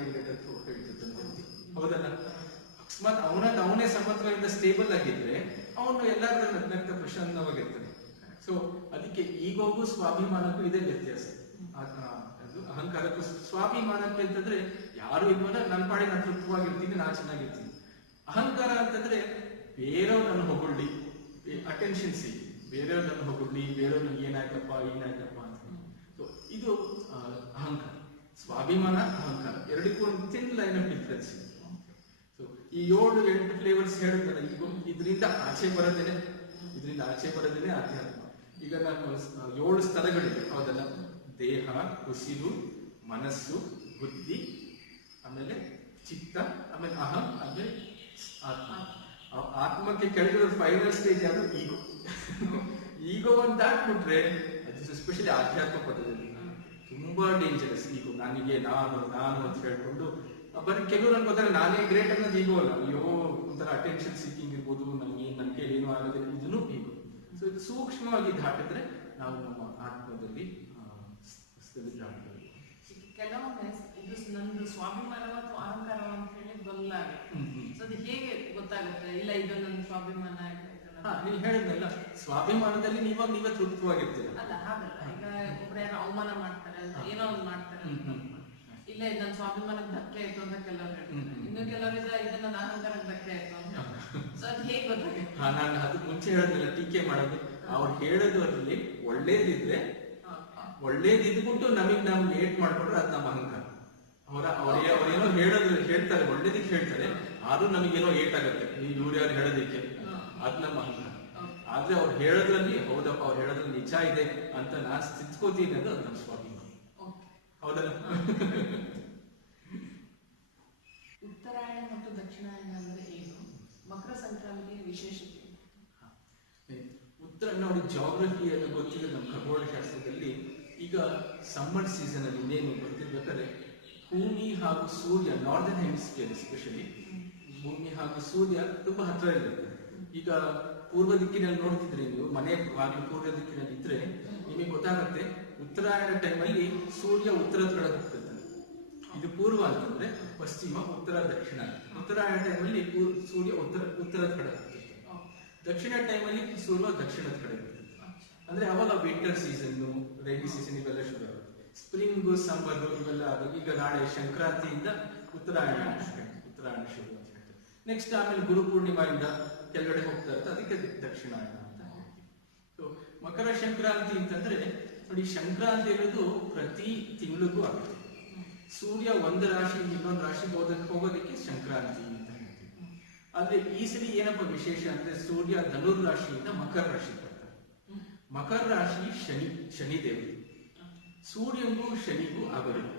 ಹೇಳ್ತಿರ್ತಾನೆ. ಹೌದಲ್ಲ? ಅಕಸ್ಮಾತ್ ಅವನೇ ಸಮತ್ವದಿಂದ ಸ್ಟೇಬಲ್ ಆಗಿದ್ರೆ ಅವನು ಎಲ್ಲಾದ್ರೂ ನಗ್ನಗ್ತಾ ಪ್ರಶಾಂತವಾಗಿರ್ತಾನೆ. ಸೊ ಅದಕ್ಕೆ ಈಗೋಗೂ ಸ್ವಾಭಿಮಾನಕ್ಕೂ ಇದೇ ವ್ಯತ್ಯಾಸ. ಅಹಂಕಾರಕ್ಕೂ ಸ್ವಾಭಿಮಾನಕ್ಕೆ ಅಂತಂದ್ರೆ ಯಾರು ಇಲ್ವಲ್ಲ, ನನ್ನ ಪಾಡಿ ನಾನು ತೃಪ್ತವಾಗಿರ್ತೀನಿ, ನಾನು ಚೆನ್ನಾಗಿರ್ತೀನಿ. ಅಹಂಕಾರ ಅಂತಂದ್ರೆ ಬೇರೆಯವ್ರು ನನ್ನ ಹೊಗಳ್ಳಿ, ಅಟೆನ್ಷನ್ ಸಿಗಿ, ಬೇರೆಯವ್ರು ನನ್ನ ಹೊಗಳ್ಳಿ, ಬೇರೆಯವ್ರು ಏನಾಯ್ತಪ್ಪ ಅಂತ. ಸೊ ಇದು ಅಹಂಕಾರ. ಸ್ವಾಭಿಮಾನ, ಅಹಂಕಾರ ಎರಡಕ್ಕೂ ಒಂದು thin line of difference. So ಈ 7-8 ಫ್ಲೇವರ್ಸ್ ಹೇಳಿದ್ನಲ್ಲ, ಈಗ ಇದರಿಂದ ಆಚೆ ಬರೋದೇನೆ ಆಧ್ಯಾತ್ಮ. ಈಗ ನಾನು 7 ಸ್ತರಗಳಿವೆ. ಹೌದಲ್ಲ? ದೇಹ, ಉಸಿರು, ಮನಸ್ಸು, ಬುದ್ಧಿ, ಆಮೇಲೆ ಚಿತ್ತ, ಆಮೇಲೆ ಅಹಂ, ಆಮೇಲೆ ಆತ್ಮ. ಆತ್ಮಕ್ಕೆ ಕೆಳಗಿರೋ ಫೈನಲ್ ಸ್ಟೇಜ್ ಯಾವುದು? ಈಗೋ ಒಂದು ದಾಟ್ಬಿಟ್ರೆ ಅದು ಎಸ್ಪೆಷಲಿ ಆಧ್ಯಾತ್ಮ ಪದದಲ್ಲಿ ತುಂಬಾ ಡೇಂಜರಸ್. ಈಗೋ ನನಗೆ ನಾನು ಅಂತ ಹೇಳ್ಕೊಂಡು ಬರೀ ಕೆಲವರು ಅನ್ಕೋತಾರೆ ನಾನೇ ಗ್ರೇಟ್ ಅನ್ನೋದು ಈಗೋ ಅಲ್ಲ. ಅಯ್ಯೋ, ಒಂಥರ ಅಟೆನ್ಷನ್ ಸೀಕಿಂಗ್ ಇರ್ಬೋದು, ನನ್ನ ಕೈಲಿ ಏನೂ ಆಗೋದಿಲ್ಲ, ಇದನ್ನು ಈಗೋ. ಸೊ ಇದು ಸೂಕ್ಷ್ಮವಾಗಿ ದಾಟಿದ್ರೆ ನಾವು ನಮ್ಮ ಆತ್ಮದಲ್ಲಿ ಕೆಲವೊಮ್ಮೆ ಇದು ನಂದು ಸ್ವಾಭಿಮಾನ ಮತ್ತು ಅಹಂಕಾರ ಅಂತ ಹೇಳಿ ಗೊಂದಲ ಆಗುತ್ತೆ. ಸೊ ಅದು ಹೇಗೆ ಗೊತ್ತಾಗುತ್ತೆ? ಇಲ್ಲ, ಇದು ನನ್ನ ಸ್ವಾಭಿಮಾನ. ನೀವು ಹೇಳಿದ್ನಲ್ಲ, ಸ್ವಾಭಿಮಾನದಲ್ಲಿ ನೀವೇ ತೃಪ್ತವಾಗಿರ್ತೀರ. ಅಲ್ಲ, ಹಾಗಲ್ಲ. ಈಗ ಒಬ್ರು ಯಾರೋ ಅವಮಾನ ಮಾಡ್ತಾರೆ, ಏನೋ ಒಂದು ಮಾಡ್ತಾರೆ, ಇಲ್ಲ ಇದು ನನ್ನ ಸ್ವಾಭಿಮಾನಕ್ಕೆ ಧಕ್ಕೆ ಆಯ್ತು ಅಂತ ಕೆಲವರು ಹೇಳ್ತಾರೆ. ಇನ್ನು ಕೆಲವರಿಂದ ಇದು ನನ್ನ ಅಹಂಕಾರಕ್ಕೆ ಧಕ್ಕೆ ಆಯ್ತು ಅಂತ. ಸೊ ಅದು ಹೇಗೆ ಗೊತ್ತಾಗುತ್ತೆ? ನಾನು ಅದಕ್ಕೆ ಮುಂಚೆ ಹೇಳಿದ್ನಲ್ಲ, ಟೀಕೆ ಮಾಡೋದು. ಅವ್ರು ಹೇಳೋದ್ರಲ್ಲಿ ಒಳ್ಳೇದಿದ್ರೆ ಒಳ್ಳೇದಿದ್ಬಿಟ್ಟು ನಾವು ಏಟ್ ಮಾಡ್ಕೊಂಡ್ರೆ ಅದು ನಮ್ಮ ಅಹಂಕಾರ. ಅವ್ರೇನೋ ಹೇಳ್ತಾರೆ, ಒಳ್ಳೇದಕ್ಕೆ ಹೇಳ್ತಾರೆ, ಆದ್ರೂ ನಮಗೇನೋ ಏಟ್ ಆಗುತ್ತೆ, ಇವ್ರು ಯಾರು ಹೇಳೋದಕ್ಕೆ, ಅದು ನಮ್ಮ ಅಹಂಕಾರ. ಆದ್ರೆ ಅವ್ರು ಹೇಳೋದ್ರಲ್ಲಿ ಹೌದಪ್ಪ, ಅವ್ರು ಹೇಳೋದ್ರಲ್ಲಿ ನಿಜ ಇದೆ ಅಂತ ನಾನ್ ತಿಳ್ಕೋತೀನಿ ಅನ್ನೋದು ಅದು ನಮ್ಮ ಸ್ವಾಭಿಮಾನ. ಹೌದಲ್ಲ? ಉತ್ತರಾಯಣ ಮತ್ತು ದಕ್ಷಿಣಾಯನ ಅಂದ್ರೆ ಏನು? ಮಕರ ಸಂಕ್ರಾಂತಿಯ ವಿಶೇಷತೆ ಉತ್ತರ ನೋಡಿ, ಜಾಗ್ರಫಿಯನ್ನು ಗೊತ್ತಿದೆ ನಮ್ಮ ಖಗೋಳಶಾಸ್ತ್ರದಲ್ಲಿ. ಈಗ ಸಮ್ಮರ್ ಸೀಸನ್ ಅಲ್ಲಿ ಇನ್ನೇನು ಗೊತ್ತಿರ್ಬೇಕಾದ್ರೆ ಭೂಮಿ ಹಾಗೂ ಸೂರ್ಯ, ನಾರ್ದರ್ನ್ ಹೆಮಿಸ್ಫಿಯರ್ ಎಸ್ಪೆಷಲಿ, ಭೂಮಿ ಹಾಗೂ ಸೂರ್ಯ ತುಂಬಾ ಹತ್ರ ಇರುತ್ತೆ. ಈಗ ಪೂರ್ವ ದಿಕ್ಕಿನಲ್ಲಿ ನೋಡ್ತಿದ್ರೆ ನೀವು, ಮನೆ ಬಾಗಿಲು ಪೂರ್ವ ದಿಕ್ಕಿನಲ್ಲಿ ಇದ್ರೆ ನಿಮಗೆ ಗೊತ್ತಾಗುತ್ತೆ, ಉತ್ತರಾಯಣ ಟೈಮಲ್ಲಿ ಸೂರ್ಯ ಉತ್ತರದ ಕಡೆ ಹೋಗ್ತಿರ್ತಾನೆ. ಇದು ಪೂರ್ವ ಅಂತಂದ್ರೆ ಪಶ್ಚಿಮ, ಉತ್ತರ ದಕ್ಷಿಣ. ಉತ್ತರಾಯಣ ಟೈಮಲ್ಲಿ ಸೂರ್ಯ ಉತ್ತರದ ಕಡೆ ಹೋಗ್ತಿರ್ತಾನೆ. ದಕ್ಷಿಣ ಟೈಮಲ್ಲಿ ಸೂರ್ಯ ದಕ್ಷಿಣದ ಕಡೆ ಇರುತ್ತೆ. ಅಂದ್ರೆ ಅವಾಗ ವಿಂಟರ್ ಸೀಸನ್, ರೈನಿ ಸೀಸನ್ ಇವೆಲ್ಲ ಶುರು ಆಗುತ್ತೆ. ಸ್ಪ್ರಿಂಗ್, ಸಮ್ಮರ್ ಇವೆಲ್ಲ ಆದಾಗ ಈಗ ನಾಳೆ ಸಂಕ್ರಾಂತಿಯಿಂದ ಉತ್ತರಾಯಣ ಶುರು ಅಂತ ಹೇಳ್ತಾರೆ. ನೆಕ್ಸ್ಟ್ ಆಮೇಲೆ ಗುರು ಪೂರ್ಣಿಮೆಯಿಂದ ಕೆಳಗಡೆ ಹೋಗ್ತಾ ಇರುತ್ತೆ, ಅದಕ್ಕೆ ದಕ್ಷಿಣಾಯಣ ಅಂತ ಹೇಳ್ತೀವಿ. ಸೊ ಮಕರ ಸಂಕ್ರಾಂತಿ ಅಂತಂದ್ರೆ ನೋಡಿ, ಸಂಕ್ರಾಂತಿ ಇರೋದು ಪ್ರತಿ ತಿಂಗಳಿಗೂ ಆಗುತ್ತೆ. ಸೂರ್ಯ ಒಂದು ರಾಶಿಯಿಂದ ಇನ್ನೊಂದು ರಾಶಿಗೆ ಹೋಗೋದಕ್ಕೆ ಸಂಕ್ರಾಂತಿ ಅಂತ ಹೇಳ್ತೀವಿ. ಆದ್ರೆ ಈ ಸರಿ ಏನಪ್ಪ ವಿಶೇಷ ಅಂದ್ರೆ, ಸೂರ್ಯ ಧನುರ್ ರಾಶಿಯಿಂದ ಮಕರ ರಾಶಿಗೆ ಬರ್ತಾರೆ. ಮಕರ ರಾಶಿ ಶನಿದೇವರು. ಸೂರ್ಯಂಗೂ ಶನಿಗೂ ಆಗೋದಿಲ್ಲ,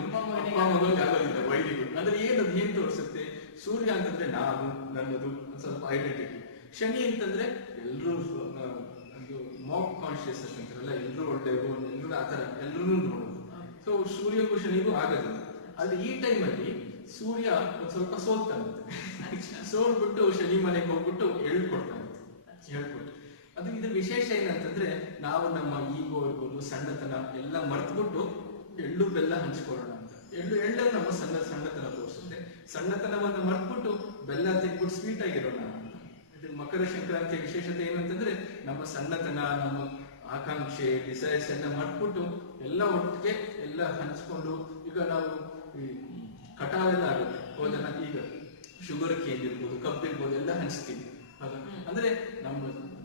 ಅಪ್ಪ ಮಗನಿಗೆ ಆಗೋದಿಲ್ಲ, ವೈರಿಗೂ. ಅಂದ್ರೆ ಏನ್ ತೋರಿಸುತ್ತೆ? ಸೂರ್ಯ ಅಂತಂದ್ರೆ ನಾನು, ನನ್ನದು ಸ್ವಲ್ಪ ಐಡೆಂಟಿಟಿ. ಶನಿ ಅಂತಂದ್ರೆ ಎಲ್ರೂ ಒಂದು ಮಾಕ್ ಕಾನ್ಶಿಯಸ್ನೆಸ್ ಅಂತಾರಲ್ಲ, ಎಲ್ರೂ ಒಳ್ಳೆಯವರು, ಎಲ್ರೂ ಆತರ ಎಲ್ರೂ ನೋಡೋದು. ಸೊ ಸೂರ್ಯಗೂ ಶನಿಗೂ ಆಗೋದಿಲ್ಲ. ಆದ್ರೆ ಈ ಟೈಮಲ್ಲಿ ಸೂರ್ಯ ಒಂದ್ ಸ್ವಲ್ಪ ಸೋಲ್ತಾನಂತೆ. ಸೋಲ್ಬಿಟ್ಟು ಶನಿ ಮನೆಗೆ ಹೋಗ್ಬಿಟ್ಟು ಹೇಳ್ಕೊಡ್ತಾನಂತೆ. ಅದು ಇದ್ರ ವಿಶೇಷ ಏನಂತಂದ್ರೆ, ನಾವು ನಮ್ಮ ಈಗೋ ಇರ್ಬೋದು, ಸಣ್ಣತನ ಎಲ್ಲ ಮರ್ತ್ಬಿಟ್ಟು ಎಳ್ಳು ಬೆಲ್ಲ ಹಂಚ್ಕೊಳ್ಳೋಣ ಅಂತ. ಎಳ್ಳು ನಮ್ಮ ಸಣ್ಣತನ ತೋರಿಸುತ್ತೆ. ಸಣ್ಣತನವನ್ನು ಮರ್ತ್ಬಿಟ್ಟು ಬೆಲ್ಲ ತೆಗ್ಬಿಟ್ಟು ಸ್ವೀಟ್ ಆಗಿರೋಣ ಅಂತ. ಇದು ಮಕರ ಸಂಕ್ರಾಂತಿಯ ವಿಶೇಷತೆ ಏನಂತಂದ್ರೆ, ನಮ್ಮ ಸಣ್ಣತನ, ನಮ್ಮ ಆಕಾಂಕ್ಷೆ, ಡಿಸೈರ್ಸ್ ಎಲ್ಲ ಮರ್ತ್ಬಿಟ್ಟು ಎಲ್ಲ ಒಟ್ಟಿಗೆ ಎಲ್ಲ ಹಂಚ್ಕೊಂಡು, ಈಗ ನಾವು ಕಟಾವೆಲ್ಲ ಆಗುತ್ತೆ ಹೋದನ, ಈಗ ಶುಗರ್ ಕೇನ್ ಇರ್ಬೋದು, ಕಬ್ಬು ಇರ್ಬೋದು, ಎಲ್ಲ ಹಂಚ್ತೀವಿ. ಅಂದ್ರೆ ನಮ್ಮ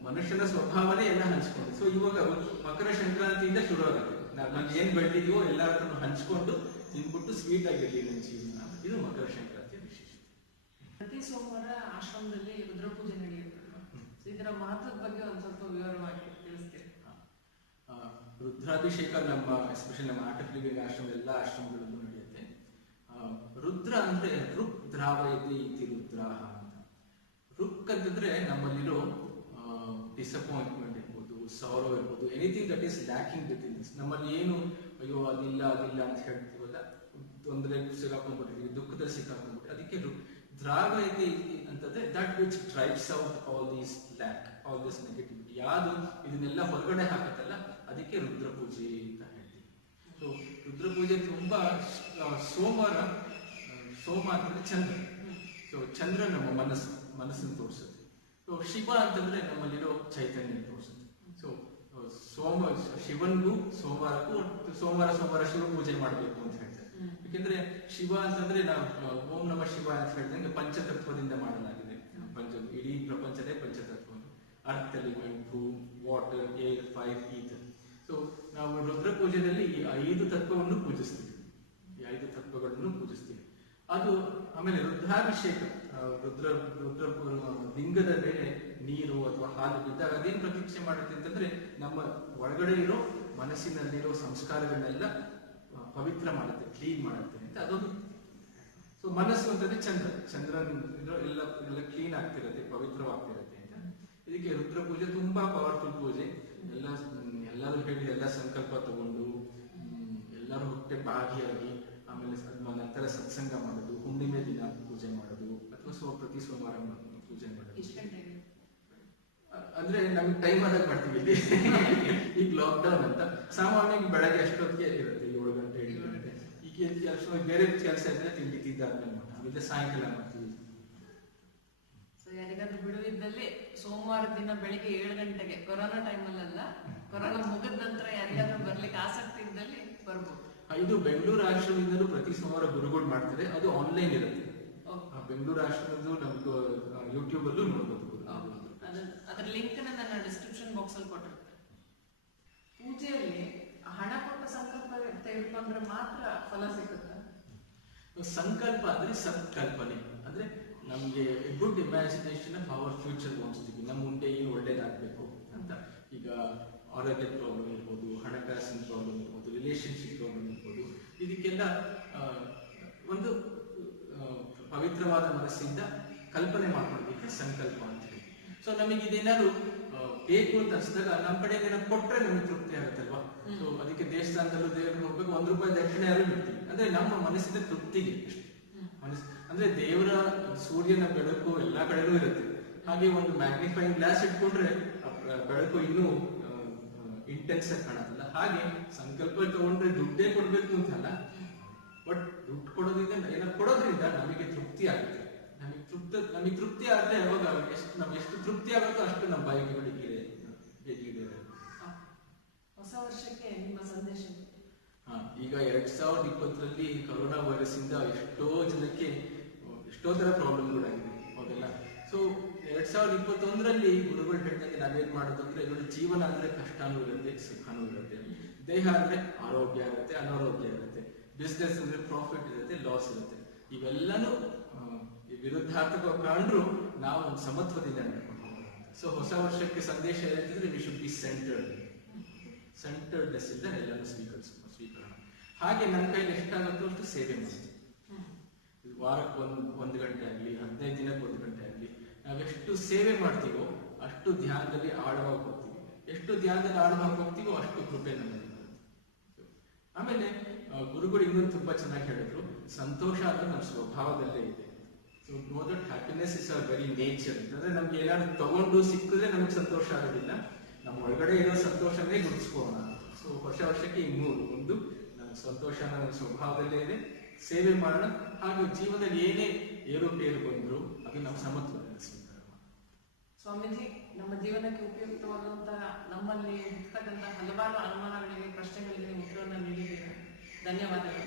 ಮನುಷ್ಯನ ಸ್ವಭಾವನೇ ಎಲ್ಲ ಹಂಚ್ಕೊಂಡು. ಸೊ ಇವಾಗ ಮಕರ ಸಂಕ್ರಾಂತಿಯಿಂದ ಶುರು ಆಗುತ್ತೆ. ನಾನು ಏನ್ ಬೆಳೆದಿದೀವೋ ಎಲ್ಲಾದ್ರೂ ಹಂಚ್ಕೊಂಡು ತಿನ್ಬಿಟ್ಟು ಸ್ವೀಟ್ ಆಗಿರ್ಲಿ ನನ್ನ ಜೀವನ. ಇದು ಮಕರ ಸಂಕ್ರಾಂತಿಯ ವಿಶೇಷ. ಪ್ರತಿ ಸೋಮವಾರ ಆಶ್ರಮದಲ್ಲಿ ರುದ್ರ ಪೂಜೆ ನಡೆಯುತ್ತೆ. ಇದರ ಮಹತ್ವದ ಬಗ್ಗೆ ಒಂದ್ ಸ್ವಲ್ಪ ವಿವರವಾಗಿ ತಿಳಿಸ್ತೀರಿ? ರುದ್ರಾಭಿಷೇಕ ನಮ್ಮ ಎಸ್ಪೆಷಲಿ ನಮ್ಮ ಆರ್ಟ್ ಆಫ್ ಲಿವಿಂಗ್ ಆಶ್ರಮ ಎಲ್ಲ ಆಶ್ರಮಗಳಲ್ಲೂ ನಡೆಯುತ್ತೆ. ರುದ್ರ ಅಂದ್ರೆ ರುಕ್ ದ್ರಾವಯತೆ ಇತಿ ರುದ್ರಾಹ ಅಂತ. ರುಕ್ ಅಂತಂದ್ರೆ ನಮ್ಮಲ್ಲಿರೋ ಡಿಸಪಾಯಿಂಟ್ಮೆಂಟ್ ಇರ್ಬೋದು, ಸಾರೋ ಇರ್ಬೋದು, anything that is lacking with this. ನಮ್ಮಲ್ಲಿ ಏನು ಅಯ್ಯೋ ಅದಿಲ್ಲ ಅಂತ ಹೇಳ್ತೀವಲ್ಲ, ತೊಂದರೆ ಸಿಕ್ಕಾಕೊಂಡ್ಬಿಟ್ಟಿರ್ತೀವಿ, ದುಃಖದಲ್ಲಿ ಸಿಕ್ಕಾಕೊಂಡ್ಬಿಟ್ಟು, ಅದಕ್ಕೆ ದ್ರಾವಯತೆ ಅಂತಂದ್ರೆ that which drives out all these lac, all this negativity. ಯಾವುದು ಇದನ್ನೆಲ್ಲ ಹೊರಗಡೆ ಹಾಕತ್ತಲ್ಲ, ಅದಕ್ಕೆ ರುದ್ರ ಪೂಜೆ ಅಂತ ಹೇಳ್ತೀವಿ. ಸೊ ರುದ್ರ ಪೂಜೆ ತುಂಬಾ ಸೋಮ ಅಂತಂದ್ರೆ ಚಂದ್ರ. ಸೊ ಚಂದ್ರ ನಮ್ಮ ಮನಸ್ಸನ್ನು ತೋರಿಸುತ್ತೆ. ಸೊ ಶಿವ ಅಂತಂದ್ರೆ ನಮ್ಮಲ್ಲಿರೋ ಚೈತನ್ಯ ತೋರಿಸುತ್ತೆ. ಸೊ ಶಿವನ್ಗೂ ಸೋಮವಾರ ಶಿವ ಪೂಜೆ ಮಾಡಬೇಕು ಅಂತ ಹೇಳ್ತಾರೆ. ಯಾಕೆಂದ್ರೆ ಶಿವ ಅಂತಂದ್ರೆ ನಾವು ಓಂ ನಮ ಶಿವ ಅಂತ ಹೇಳಿದಂಗೆ ಪಂಚತತ್ವದಿಂದ ಮಾಡಲಾಗಿದೆ. ಇಡೀ ಪ್ರಪಂಚದೇ ಪಂಚತತ್ವ, ಅರ್ತ್ ಎಲಿಮೆಂಟ್, ಭೂಮ್, water, air, fire, ether. So ನಾವು ರುದ್ರ ಪೂಜೆಯಲ್ಲಿ ಈ 5 ತತ್ವವನ್ನು ಪೂಜಿಸ್ತೀವಿ. ಅದು ಆಮೇಲೆ ರುದ್ರಾಭಿಷೇಕ, ರುದ್ರ ಲಿಂಗದ ಮೇಲೆ ನೀರು ಅಥವಾ ಹಾಲು ಬಿದ್ದಾಗ ಅದೇನು ಪ್ರತೀಕ್ಷೆ ಮಾಡುತ್ತೆ ಅಂತಂದ್ರೆ, ನಮ್ಮ ಒಳಗಡೆ ಇರೋ ಮನಸ್ಸಿನಲ್ಲಿರೋ ಸಂಸ್ಕಾರಗಳನ್ನೆಲ್ಲ ಪವಿತ್ರ ಮಾಡುತ್ತೆ, ಕ್ಲೀನ್ ಮಾಡುತ್ತೆ ಅಂತ ಅದೊಂದು. ಸೊ ಮನಸ್ಸು ಅಂತಂದ್ರೆ ಚಂದ್ರನ್ ಎಲ್ಲ ಕ್ಲೀನ್ ಆಗ್ತಿರತ್ತೆ, ಪವಿತ್ರವಾಗ್ತಿರತ್ತೆ ಅಂತ. ಇದಕ್ಕೆ ರುದ್ರ ಪೂಜೆ ತುಂಬಾ ಪವರ್ಫುಲ್ ಪೂಜೆ. ಎಲ್ಲರೂ ಹೇಳಿ ಎಲ್ಲ ಸಂಕಲ್ಪ ತಗೊಂಡು ಎಲ್ಲರೂ ಹೊಟ್ಟೆ ಭಾಗಿಯಾಗಿ, ಆಮೇಲೆ ನಂತರ ಸತ್ಸಂಗ ಮಾಡೋದು, ಹುಣ್ಣಿಮೆ ದಿನ ಪೂಜೆ ಮಾಡೋದು, ಅಥವಾ ಪ್ರತಿ ಸೋಮವಾರ ಪೂಜೆ ಮಾಡೋದು. ಅಂದ್ರೆ ನಮ್ಗೆ ಟೈಮ್ ಆದಾಗ ಮಾಡ್ತೀವಿ. ಈಗ ಲಾಕ್ಡೌನ್ ಅಂತ ಸಾಮಾನ್ಯವಾಗಿ ಬೆಳಗ್ಗೆ ಅಷ್ಟೊತ್ತಿಗೆ ಇರುತ್ತೆ, 7 ಗಂಟೆ 8 ಗಂಟೆ. ಈಗ ಬೇರೆ ಕೆಲಸ ಇದ್ರೆ ತಿಂಡಿ ತಿಂದಾದ್ಮೇಲೆ ಮಾಡ್ತೀವಿ, ಇಲ್ಲ ಸಾಯಂಕಾಲ ಮಾಡ್ತೀವಿ. ಸೊ ಯಾರಿಗಾದ್ರೂ ಬಿಡುವಿದ್ದಲ್ಲಿ ಸೋಮವಾರ ದಿನ ಬೆಳಿಗ್ಗೆ 7 ಗಂಟೆಗೆ, ಕೊರೋನಾ ಟೈಮಲ್ಲ, ಕೊರೋನಾ ಮುಗಿದ ನಂತರ ಯಾರಿಗಾದ್ರೂ ಬರ್ಲಿಕ್ಕೆ ಆಸಕ್ತಿ ಇದ್ದಲ್ಲಿ ಬರ್ಬೋದು. ಇದು ಬೆಂಗಳೂರು ಆಶ್ರಮದಿಂದಲೂ ಪ್ರತಿ ಸೋಮವಾರ ಗುರುಗಳು ಮಾಡ್ತಾರೆ. ಅದು ಆನ್ಲೈನ್ ಇರುತ್ತೆ. ಬೆಂಗಳೂರು ಆಶ್ರಮದ್ದು ನಮ್ದು ಯೂಟ್ಯೂಬ್ ಅಲ್ಲೂ ನೋಡ್ಬೋದು. ಅದ್ರ ಲಿಂಕ್ ನನ್ನ ಡಿಸ್ಕ್ರಿಪ್ಷನ್ ಬಾಕ್ಸ್ ಅಲ್ಲಿ ಕೊಟ್ಟಿರ್ತಾರೆ. ಪೂಜೆಯಲ್ಲಿ ಹಣ ಕೊಟ್ಟ ಸಂಕಲ್ಪ ತೆಗೆದುಕೊಂಡ್ರೆ ಮಾತ್ರ ಫಲ ಸಿಗುತ್ತೆ. ಸಂಕಲ್ಪ ಅಂದ್ರೆ ಸತ್ಕಲ್ಪನೆ, ಅಂದ್ರೆ ನಮ್ಗೆ good imagination of our future wants to be, ನಮ್ಮ ಮುಂದೆ ಏನು ಒಳ್ಳೇದಾಗಬೇಕು ಅಂತ. ಈಗ ಆರೋಗ್ಯದ ಪ್ರಾಬ್ಲಮ್ ಇರ್ಬೋದು, ಹಣಕಾಸಿನ ಪ್ರಾಬ್ಲಮ್ ಇರ್ಬೋದು, ರಿಲೇಶನ್ಶಿಪ್ ಪ್ರಾಬ್ಲಮ್ ಇರ್ಬೋದು, ಇದಕ್ಕೆಲ್ಲ ಒಂದು ಪವಿತ್ರವಾದ ಮನಸ್ಸಿಂದ ಕಲ್ಪನೆ ಮಾಡ್ಕೊಳ್ಬೇಕು ಸಂಕಲ್ಪ ಅಂತ ಹೇಳಿ. ಸೊ ನಮಗೆ ಇದೇನಾದ್ರು ಬೇಕು ಅಂತ ಅನ್ಸಿದಾಗ ನಮ್ಮ ಕಡೆ ಏನಾದ್ರು ಕೊಟ್ರೆ ನಮಗೆ ತೃಪ್ತಿ ಆಗುತ್ತಲ್ವಾ. ಸೊ ಅದಕ್ಕೆ ದೇವಸ್ಥಾನದಲ್ಲೂ ದೇವರಿಗೆ ಹೋಗ್ಬೇಕು, 1 ರೂಪಾಯಿ ದಕ್ಷಿಣೆ ಯಾರು ಬಿಡ್ತೀವಿ, ಅಂದ್ರೆ ನಮ್ಮ ಮನಸ್ಸಿನ ತೃಪ್ತಿಗೆ ಅಷ್ಟೇ. ಅಂದ್ರೆ ದೇವರ ಸೂರ್ಯನ ಬೆಳಕು ಎಲ್ಲಾ ಕಡೆನೂ ಇರುತ್ತೆ. ಹಾಗೆ ಒಂದು ಮ್ಯಾಗ್ನಿಫೈಯಿಂಗ್ ಗ್ಲಾಸ್ ಇಟ್ಕೊಂಡ್ರೆ ಬೆಳಕು ಇನ್ನೂ ಇಂಟೆನ್ಸ್ ಆಗಿ ಕಾಣುತ್ತಲ್ಲ. ಹಾಗೆ ಸಂಕಲ್ಪ ತಗೊಂಡ್ರೆ ದುಡ್ಡೇ ಕೊಡ್ಬೇಕು ಅಂತಲ್ಲ, ಬಟ್ ದುಡ್ಡು ಕೊಡೋದ್ರಿಂದ ಏನಾದ್ರು ಕೊಡೋದ್ರಿಂದ ನಮಗೆ ತೃಪ್ತಿ ಆಗುತ್ತೆ. ನಮಗೆ ತೃಪ್ತಿ ಆದ್ರೆ ಅವಾಗ ಎಷ್ಟು ತೃಪ್ತಿ ಆಗುತ್ತೋ ಅಷ್ಟು ನಮ್ಮ ಬಾಯಿಗೆ ಇದೆ. ಹೊಸ ವರ್ಷಕ್ಕೆ ನಿಮ್ಮ ಸಂದೇಶ? ಈಗ 2020ರಲ್ಲಿ ಕೊರೋನಾ ವೈರಸ್ ಇಂದ ಎಷ್ಟೋ ಜನಕ್ಕೆ ಎಷ್ಟೋ ತರ ಪ್ರಾಬ್ಲಮ್ಗಳಾಗಿದೆ, ಹೌದಲ್ಲ. ಸೊ 2021ರಲ್ಲಿ ಗುರುಗಳು ಹೇಳಿದಂಗೆ ನಾವೇನ್ ಮಾಡೋದು ಅಂದ್ರೆ, ಇವಾಗ ಜೀವನ ಅಂದ್ರೆ ಕಷ್ಟನೂ ಇರುತ್ತೆ, ಸುಖನೂ ಇರುತ್ತೆ. ದೇಹ ಅಂದ್ರೆ ಆರೋಗ್ಯ ಇರುತ್ತೆ, ಅನಾರೋಗ್ಯ ಇರುತ್ತೆ. ಬಿಸ್ನೆಸ್ ಅಂದ್ರೆ ಪ್ರಾಫಿಟ್ ಇರುತ್ತೆ, ಲಾಸ್ ಇರುತ್ತೆ. ಇವೆಲ್ಲನೂ ವಿರುದ್ಧಾರ್ಥಕ ಕಾಣ್ರು ನಾವು ಒಂದು ಸಮತ್ವದಿಂದ ನಡ್ಕೊಂಡು ಹೋಗೋದು. ಸೊ ಹೊಸ ವರ್ಷಕ್ಕೆ ಸಂದೇಶ ಏನಂತಂದ್ರೆ, ವಿ ಶುಡ್ ಬಿ ಸೆಂಟರ್ಡ್ನೆಸ್ ಇಂದ ಎಲ್ಲರೂ ಸ್ವೀಕರಣ. ಹಾಗೆ ನನ್ನ ಕೈಲಿ ಎಷ್ಟಾಗುತ್ತೋ ಅಷ್ಟು ಸೇವೆ ಮಾಡ್ತೀವಿ. ವಾರಕ್ಕೆ ಒಂದು ಗಂಟೆ ಆಗಲಿ, 15 ದಿನಕ್ಕೆ 1 ಗಂಟೆ ಆಗಲಿ, ನಾವೆಷ್ಟು ಸೇವೆ ಮಾಡ್ತೀವೋ ಅಷ್ಟು ಧ್ಯಾನದಲ್ಲಿ ಆಳವಾಗಿ ಹೋಗ್ತೀವಿ. ಎಷ್ಟು ಧ್ಯಾನದಲ್ಲಿ ಆಳವಾಗಿ ಹೋಗ್ತೀವೋ ಅಷ್ಟು ಕೃಪೆ ನಮ್ಮಲ್ಲಿ ಬರುತ್ತೆ. ಆಮೇಲೆ ಗುರುಗಳು ಇನ್ನೊಂದು ತುಂಬಾ ಚೆನ್ನಾಗಿ ಹೇಳಿದ್ರು, ಸಂತೋಷ ಅಂದ್ರೆ ನಮ್ಮ ಸ್ವಭಾವದಲ್ಲೇ ಇದೆ. So no that happiness is our very nature. ಅಂದ್ರೆ ನಮ್ಗೆ ಏನಾದ್ರು ತಗೊಂಡು ಸಿಕ್ಕಿದ್ರೆ ನಮಗೆ ಸಂತೋಷ ಆಗೋದಿಲ್ಲ, ನಮ್ಮ ಒಳಗಡೆ ಇರೋ ಸಂತೋಷನೇ ಗುರುತಿಸ್ಕೋಣ. ಸೊ ಹೊಸ ವರ್ಷಕ್ಕೆ ಒಂದು ನಮ್ಮ ಸಂತೋಷ ನಮ್ಮ ಸ್ವಭಾವದಲ್ಲೇ ಇದೆ, ಸೇವೆ ಮಾಡೋಣ. ಹಾಗೂ ಜೀವನದಲ್ಲಿ ಏನೇ ಏರುಪೇರು ಬಂದ್ರು ಅದು ನಮ್ಮ ಸಮತ್ವದಲ್ಲಿ ಸ್ವೀಕಾರ ಮಾಡೋಣ. ಸ್ವಾಮೀಜಿ, ನಮ್ಮ ಜೀವನಕ್ಕೆ ಉಪಯುಕ್ತವಾದಂತಹ ನಮ್ಮಲ್ಲಿ ಇರ್ತಕ್ಕಂಥ ಹಲವಾರು ಅನುಮಾನಗಳಿಗೆ, ಪ್ರಶ್ನೆಗಳಿಗೆ ಉತ್ತರವನ್ನು ನೀಡಿದ್ದೀರಾ, ಧನ್ಯವಾದಗಳು.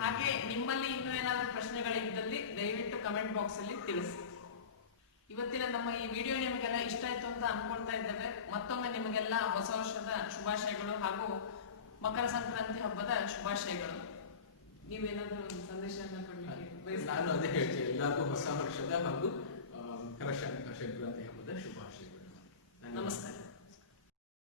ಹಾಗೆ ನಿಮ್ಮಲ್ಲಿ ಇನ್ನೂ ಏನಾದರೂ ಪ್ರಶ್ನೆಗಳಿದ್ದಲ್ಲಿ ದಯವಿಟ್ಟು ಕಮೆಂಟ್ ಬಾಕ್ಸ್ ಅಲ್ಲಿ ತಿಳಿಸಿ. ಇವತ್ತಿನ ನಮ್ಮ ಈ ವಿಡಿಯೋ ನಿಮಗೆಲ್ಲ ಇಷ್ಟ ಆಯ್ತು ಅಂತ ಅನ್ಕೊಳ್ತಾ ಇದ್ದೇವೆ. ಮತ್ತೊಮ್ಮೆ ನಿಮಗೆಲ್ಲ ಹೊಸ ವರ್ಷದ ಶುಭಾಶಯಗಳು ಹಾಗೂ ಮಕರ ಸಂಕ್ರಾಂತಿ ಹಬ್ಬದ ಶುಭಾಶಯಗಳು. ನೀವೇನಾದ್ರೂ ಒಂದು ಸಂದೇಶವನ್ನು ಕೊಡ್ಲಿಕ್ಕೆ? ನಾನು ಅದೇ ಹೇಳ್ತೀನಿ, ಎಲ್ಲರಿಗೂ ಹೊಸ ವರ್ಷದ ಹಾಗೂ ಮಕರ ಸಂಕ್ರಾಂತಿ ಹಬ್ಬದ ಶುಭಾಶಯಗಳು. ನಮಸ್ಕಾರ.